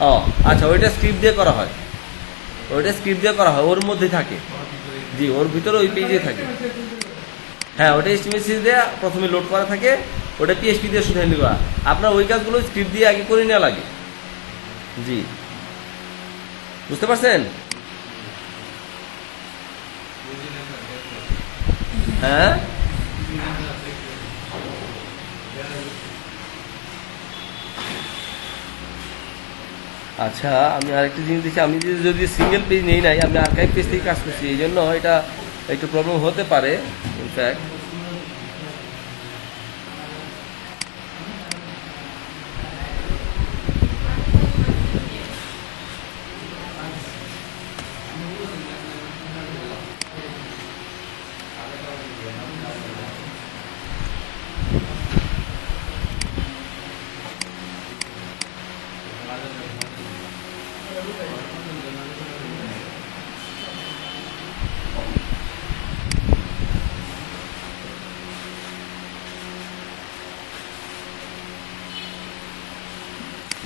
ও আচ্ছা, ওইটা স্ক্রিপ্ট দিয়ে করা হয়, ওর মধ্যে থাকে, জি ওর ভিতরে ওই পেজে থাকে। হ্যাঁ ওটা এসটিএমএল দিয়ে প্রথমে লোড করা থাকে, ওটা পিএইচপি দিয়ে শুধু হ্যান্ডেল করা। আপনার ওই কাজগুলো স্ক্রিপ্ট দিয়ে আগে করে নেওয়া লাগে। জি বুঝতে পারছেন? হ্যাঁ আচ্ছা, আমি আরেকটা জিনিস দেখি, আমি যদি সিঙ্গেল পেজ নেই নাই, আমি আর্কাইভ পেজ থেকে কাজ করছি, এই জন্য এটা একটু প্রবলেম হতে পারে ইনফ্যাক্ট।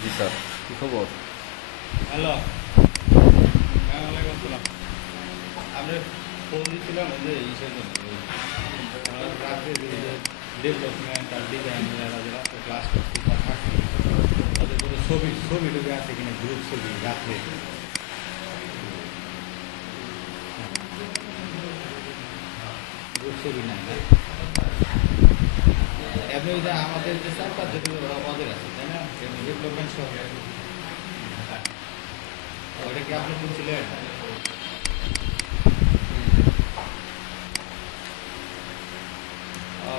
জি স্যার, কী খবর? হ্যালো, ওয়ালাইকুম আসসালাম। আমি ফোন দিচ্ছিলাম ওই যে ইসের জন্য, ওই রাত্রে যে ডেভেলপমেন্ট আর ডিজাইন যারা ক্লাস করছি বা থাকছি, ওদের কোনো ছবি টবি আছে কিনা, গ্রুপ ছবি রাত্রে। গ্রুপ ছবি নাই না? এমনি ওই যে আমাদের যে 4-5 জন আমাদের আছে, তাই না? ডেভেলপমেন্ট সহ ওটা কি আপনি বলছিলেন?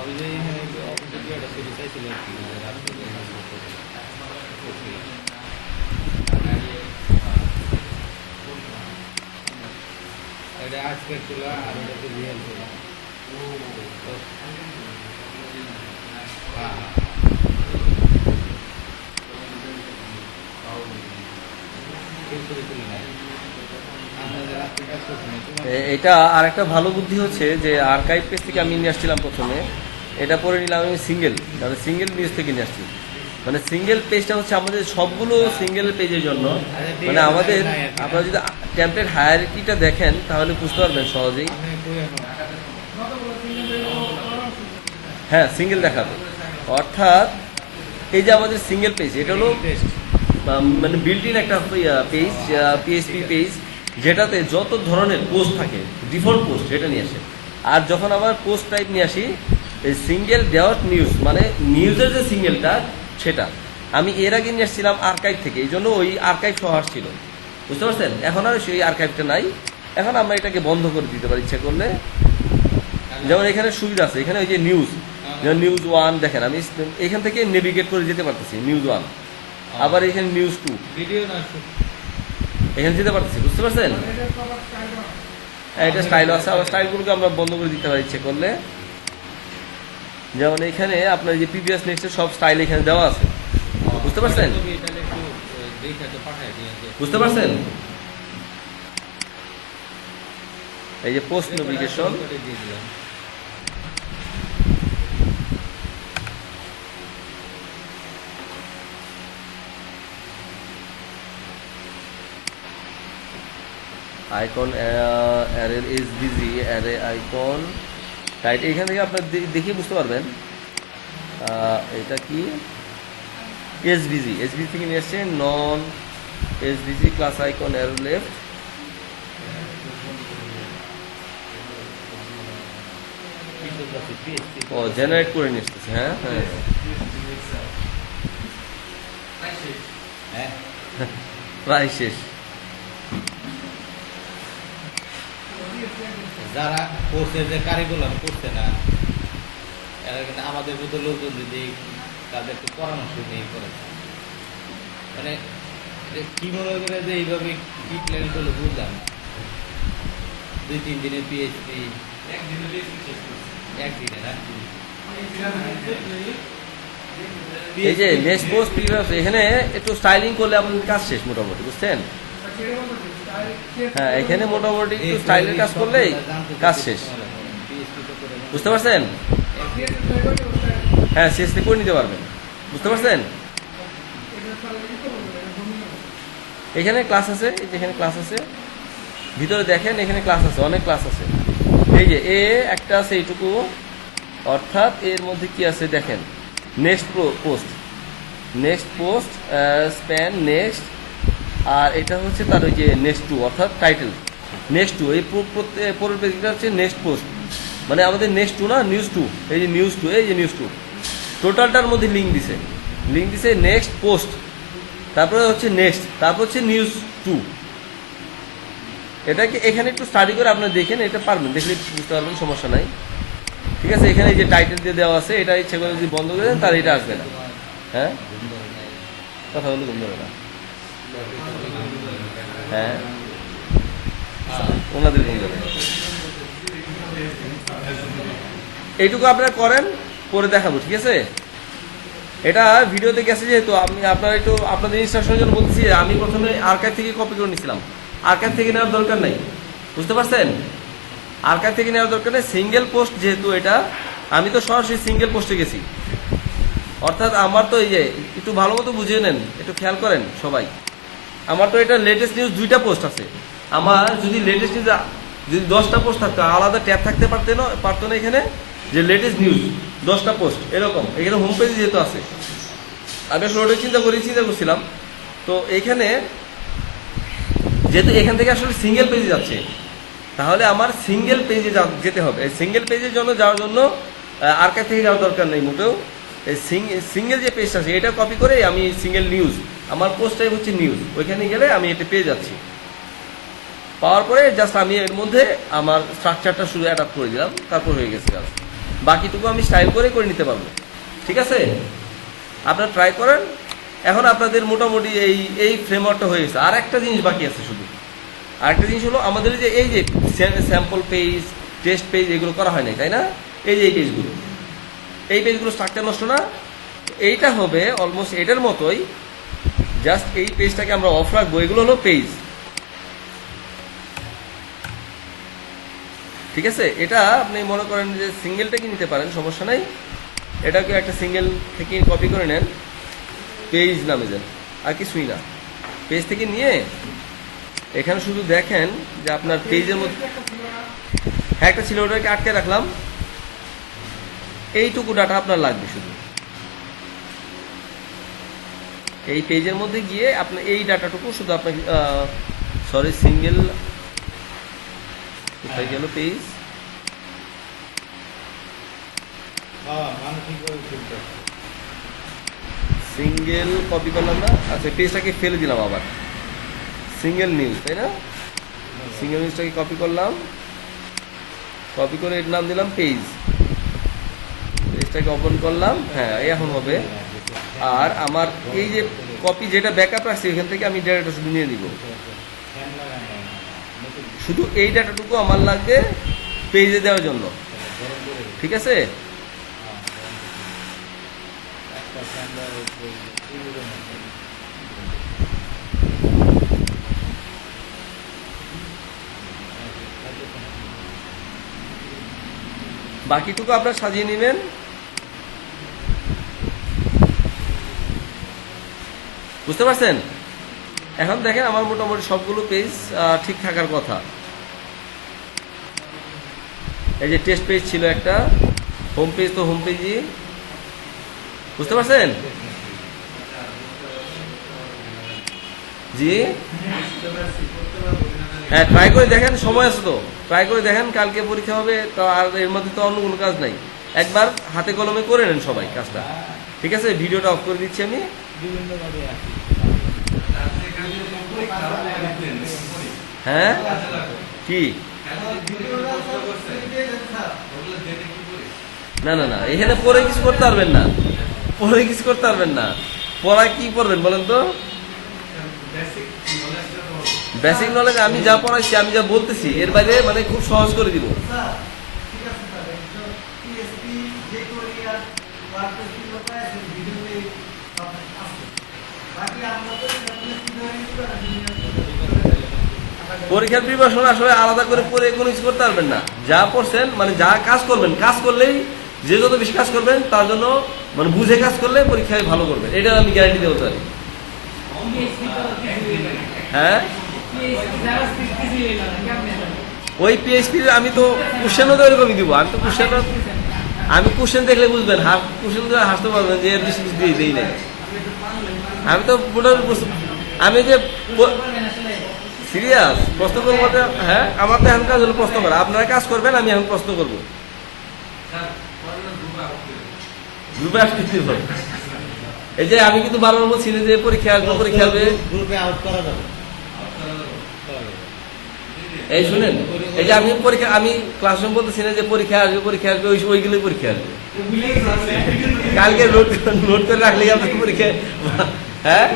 ওই যে অফিসের যে একটা ছবি চাইছিল আর কি, এটা আজকের তোলা আর ওটা তো রিয়েল তোলা। হ্যাঁ, কেউ ছবি তুলে নাই। আপনাদের রাত্রে কাজ করছেন এটা আর একটা ভালো বুদ্ধি হচ্ছে যে আর্কাইভ পেজ থেকে আমি নিয়ে আসছিলাম প্রথমে, এটা পরে নিলাম আমি সিঙ্গেল, তাহলে সিঙ্গেল নিউজ থেকে নিয়ে আসছি। মানে সিঙ্গেল পেজটা হচ্ছে আমাদের সবগুলো সিঙ্গেল পেজের জন্য, মানে আমাদের আপনারা যদি টেমপ্লেট হায়ারার্কিটা দেখেন তাহলে বুঝতে পারবেন সহজেই। হ্যাঁ, সিঙ্গেল দেখাবে, অর্থাৎ এই যে আমাদের সিঙ্গেল পেজ, এটা হলো মানে বিল্ট ইন একটা পেজ, পিএসপি পেজ, যেটাতে যত ধরনের পোস্ট থাকে ডিফল্ট পোস্ট এটা নিয়ে আসে। আর যখন আবার পোস্ট টাইপ নিয়ে আসি, এই সিঙ্গেল ডট নিউজ, মানে নিউজের যে সিঙ্গেলটা সেটা আমি এর আগে নিয়ে আসছিলাম আর্কাইভ থেকে, এই জন্য ওই আর্কাইভ সহ আসছিল, বুঝতে পারছেন? এখন আর সেই আর্কাইভটা নাই, এখন আমরা এটাকে বন্ধ করে দিতে পারি ইচ্ছে করলে। যেমন এখানে সুবিধা আছে, এখানে ওই যে নিউজ, যেমন নিউজ 1 দেখেন, আমি এখান থেকে নেভিগেট করে যেতে পারতেছি নিউজ 1, আবার এখানে নিউজ 2 ভিডিও না এখানে যেতে পারতেছি, বুঝতে পারছেন? এটা স্টাইল আছে, আবার স্টাইলগুলোকে আমরা বন্ধ করে দিতে পারি ইচ্ছে করলে। যেমন এখানে আপনার যে প্রিভিয়াস নেক্সটের সব স্টাইল এখানে দেওয়া আছে, বুঝতে পারছেন? বুঝতে পারছেন? এই যে post notification, icon array is busy, array icon right, এখান থেকে আপনার দেখে বুঝতে পারবেন এটা কি এসবিজি, এসবিজি থেকে নিয়ে আসছে নন এসবিজি ক্লাস আইকন অ্যারো লেফট। ও জেনারেট করে নিয়ে আসতেছে, হ্যাঁ হ্যাঁ প্রায় শেষ। যারা করছে, যে কারিকুলাম করছে না, এরা কিন্তু আমাদের মতো লোকজন যদি তাদেরকে পরামর্শ দিয়ে করেছে, মানে কি মনে করে যে এইভাবে কি প্ল্যান করলো বুঝলাম না। 2-3 দিনের পিএইচডি, একদিনে না, এই যে নেক্সট পোস্ট প্রিভিয়াস, এখানে একটু স্টাইলিং করলে আপনাদের কাজ শেষ মোটামুটি, বুঝছেন? হ্যাঁ, এখানে মোটামুটি একটু স্টাইলের কাজ করলেই কাজ শেষ, বুঝতে পারছেন? হ্যাঁ, সিএসটি করে নিতে পারবেন, বুঝতে পারছেন? এখানে ক্লাস আছে, এই যে এখানে ক্লাস আছে, ভিতরে দেখেন এখানে ক্লাস আছে, অনেক ক্লাস আছে। এই যে এ একটা আছে এইটুকু, অর্থাৎ এর মধ্যে কি আছে দেখেন, নেক্সট পোস্ট স্প্যান নেক্সট, আর এটা হচ্ছে তার ওই যে নেক্সট টু, অর্থাৎ টাইটেল নেক্সট টু, এই পরের পেজটা হচ্ছে নেক্সট পোস্ট, মানে আমাদের নেক্সট টু না, নিউজ টু, এই যে নিউজ টু, এই যে নিউজ টু, টোটালটার মধ্যে লিঙ্ক দিছে নেক্সট পোস্ট, তারপরে হচ্ছে নেক্সট, তারপর হচ্ছে নিউজ টু। এটাকে এখানে একটু স্টাডি করে আপনারা দেখেন, এটা পারবেন, দেখলে বুঝতে পারবেন, সমস্যা নাই। ঠিক আছে, এখানে যে টাইটেল দিয়ে দেওয়া আছে, এটা ইচ্ছে করে যদি বন্ধ করে দেন তাহলে এটা আসবে না। হ্যাঁ, কথা বলে ঘুম ধরে না। হ্যাঁ, ওনাদের ঘুম ধরে। এইটুকু আপনারা করেন, পরে দেখাবো। ঠিক আছে, এটা ভিডিওতে গেছে যেহেতু আমি আপনারা একটু আপনাদের ইনস্ট্রাকশনের জন্য বলছি। আমি প্রথমে আর্কাইভ থেকে কপি করে নিয়েছিলাম, আর্কাইভ থেকে নেওয়ার দরকার নাই, বুঝতে পারছেন? আর্কাইভ থেকে নেওয়ার দরকার নেই, সিঙ্গেল পোস্ট যেহেতু এটা, আমি তো সরাসরি সিঙ্গেল পোস্টে গেছি। অর্থাৎ আমার তো এই যে একটু ভালো মতো বুঝিয়ে নেন, একটু খেয়াল করেন সবাই। আমার তো এটা লেটেস্ট নিউজ 2টা পোস্ট আছে। আমার যদি লেটেস্ট নিউজ যদি 10টা পোস্ট থাকতো, আলাদা ট্যাব থাকতে পারতো না এখানে, যে লেটেস্ট নিউজ 10টা পোস্ট এরকম। এখানে হোম পেজ যেহেতু আছে, আমি আসলে চিন্তা করছিলাম। তো এখানে যেহেতু এখান থেকে আসলে সিঙ্গেল পেজে যাচ্ছে, তাহলে আমার সিঙ্গেল পেজে যেতে হবে। এই সিঙ্গেল পেজের জন্য যাওয়ার জন্য আর্কাইভ থেকে যাওয়ার দরকার নেই মোটেও। এই সিঙ্গেল যে পেজটা আছে এটা কপি করে আমি সিঙ্গেল নিউজ, আমার পোস্ট টাইপ হচ্ছে নিউজ, ওইখানে গেলে আমি এটা পেয়ে যাচ্ছি। পাওয়ার পরে জাস্ট আমি এর মধ্যে আমার স্ট্রাকচারটা শুধু অ্যাডাপ্ট করে দিলাম, তারপর হয়ে গেছে কাজ। বাকিটুকু আমি স্টাইল করে নিতে পারবো। ঠিক আছে, আপনারা ট্রাই করেন। এখন আপনাদের মোটামুটি এই ফ্রেমওয়ার্কটা হয়ে গেছে। আর একটা জিনিস বাকি আছে শুধু, আরেকটা জিনিস হলো আমাদের এই যে স্যাম্পল পেজ, টেস্ট পেজ, এগুলো করা হয় নাই, তাই না? এই যে এই পেজগুলো স্ট্রাকচার নষ্ট না, এইটা হবে অলমোস্ট এটার মতোই, জাস্ট এই পেজটাকে আমরা অফ রাখবো। এগুলো হলো পেজ। ঠিক আছে, এটা আপনি মনে করেন যে সিঙ্গেলটাকে নিতে পারেন, সমস্যা নাই। এটাকে একটা সিঙ্গেল থেকে কপি করে নেন, পেজ নামে দেন, আর কিছুই না। পেজ থেকে নিয়ে এখানে শুধু দেখেন যে আপনার পেজের মধ্যে একটা ছিল, ওটাকে আটকে রাখলাম। এইটুকু ডাটা আপনার লাগবে শুধু। এই পেজের মধ্যে গিয়ে আপনার এই ডাটাটুকু শুধু আপনার সরি সিঙ্গেল, কোথায় গেল পেজ? সিঙ্গেল কপি করলাম না, আচ্ছা পেজটাকে ফেলে দিলাম আবার। সিঙ্গেল নিউজ, তাই না? সিঙ্গেল নিউজটাকে কপি করলাম, কপি করে এর নাম দিলাম পেজ। পেজটাকে ওপেন করলাম, হ্যাঁ এখন হবে। আর আমার এই যে কপি যেটা ব্যাকআপ রাখছি, এখান থেকে আমি ডাটাটা শুধু নিয়ে নিব। শুধু এই ডাটাটুকু আমার লাগবে পেজে দেওয়ার জন্য। ঠিক আছে, বাকিটুকু আপনারা সাজিয়ে নেবেন। বুঝতে পারছেন? এখন দেখেন আমার মোটামুটি সবগুলো পেজ ঠিক থাকার কথা। এই যে টেস্ট পেজ ছিল একটা, হোম পেজ তো হোম পেজই। বুঝতে পারছেন? জি হ্যাঁ, ট্রাই করে দেখেন, সময় আছে তো, ট্রাই করে দেখেন। কালকে পরীক্ষা হবে তো, আর এর মধ্যে তো অন্য কোনো কাজ নাই। একবার হাতে কলমে করে নেন সবাই কাজটা। ঠিক আছে, ভিডিওটা অফ করে দিচ্ছি আমি। হ্যাঁ কি না না না, এখানে পরে কিছু করতে পারবেন না, পরে কিছু করতে পারবেন না। পড়া কি পড়বেন বলেন তো? বেসিক নলেজ আমি যা পড়াইছি, আমি যা বলতেছি, এর বাইরে মানে খুব সহজ করে দিব। পরীক্ষার প্রিপারেশন আসলে আলাদা করে পড়ে কোনো কিছু করতে পারবেন না। যা পড়ছেন মানে যা কাজ করবেন, কাজ করলেই, যে যত বেশি কাজ করবেন তার জন্য মানে বুঝে কাজ করলে পরীক্ষায় ভালো করবেন, এটা আমি গ্যারান্টি দেবো পারি। হ্যাঁ, ওই পিএইচপি আমি তো কোশ্চেনও তো এরকমই দিব। আমি কোশ্চেন দেখলে বুঝবেন, কোশ্চেন ধরে হাসতে পারবেন যে এর বেশি কিছু দিয়ে দিই নাই। আমি তো আমি যে সিরিয়াস প্রশ্ন করবো, হ্যাঁ আমার তো এখন কাজ হলো প্রশ্ন করা। আপনারা কাজ করবেন, আমি এখন প্রশ্ন করবো। গ্রুপে আসতে দিব। এই যে আমি কিন্তু বারবার বলছি না যে পরীক্ষা আসবে পরীক্ষা আসবে। গ্রুপে আউট করা যাবে। এই শুনেন, এই যে আমি পরীক্ষা আমি ক্লাসরুম বলতেছি না যে পরীক্ষা আসবে ওইগুলোই পরীক্ষা আসবে। কালকে নোট করে রাখলেই আপনার পরীক্ষা। হ্যাঁ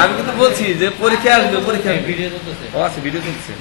আমি কিন্তু বলছি যে পরীক্ষা আসবে পরীক্ষা আসবে। ভিডিও চলতেছে। ও আচ্ছা ভিডিও চলছে।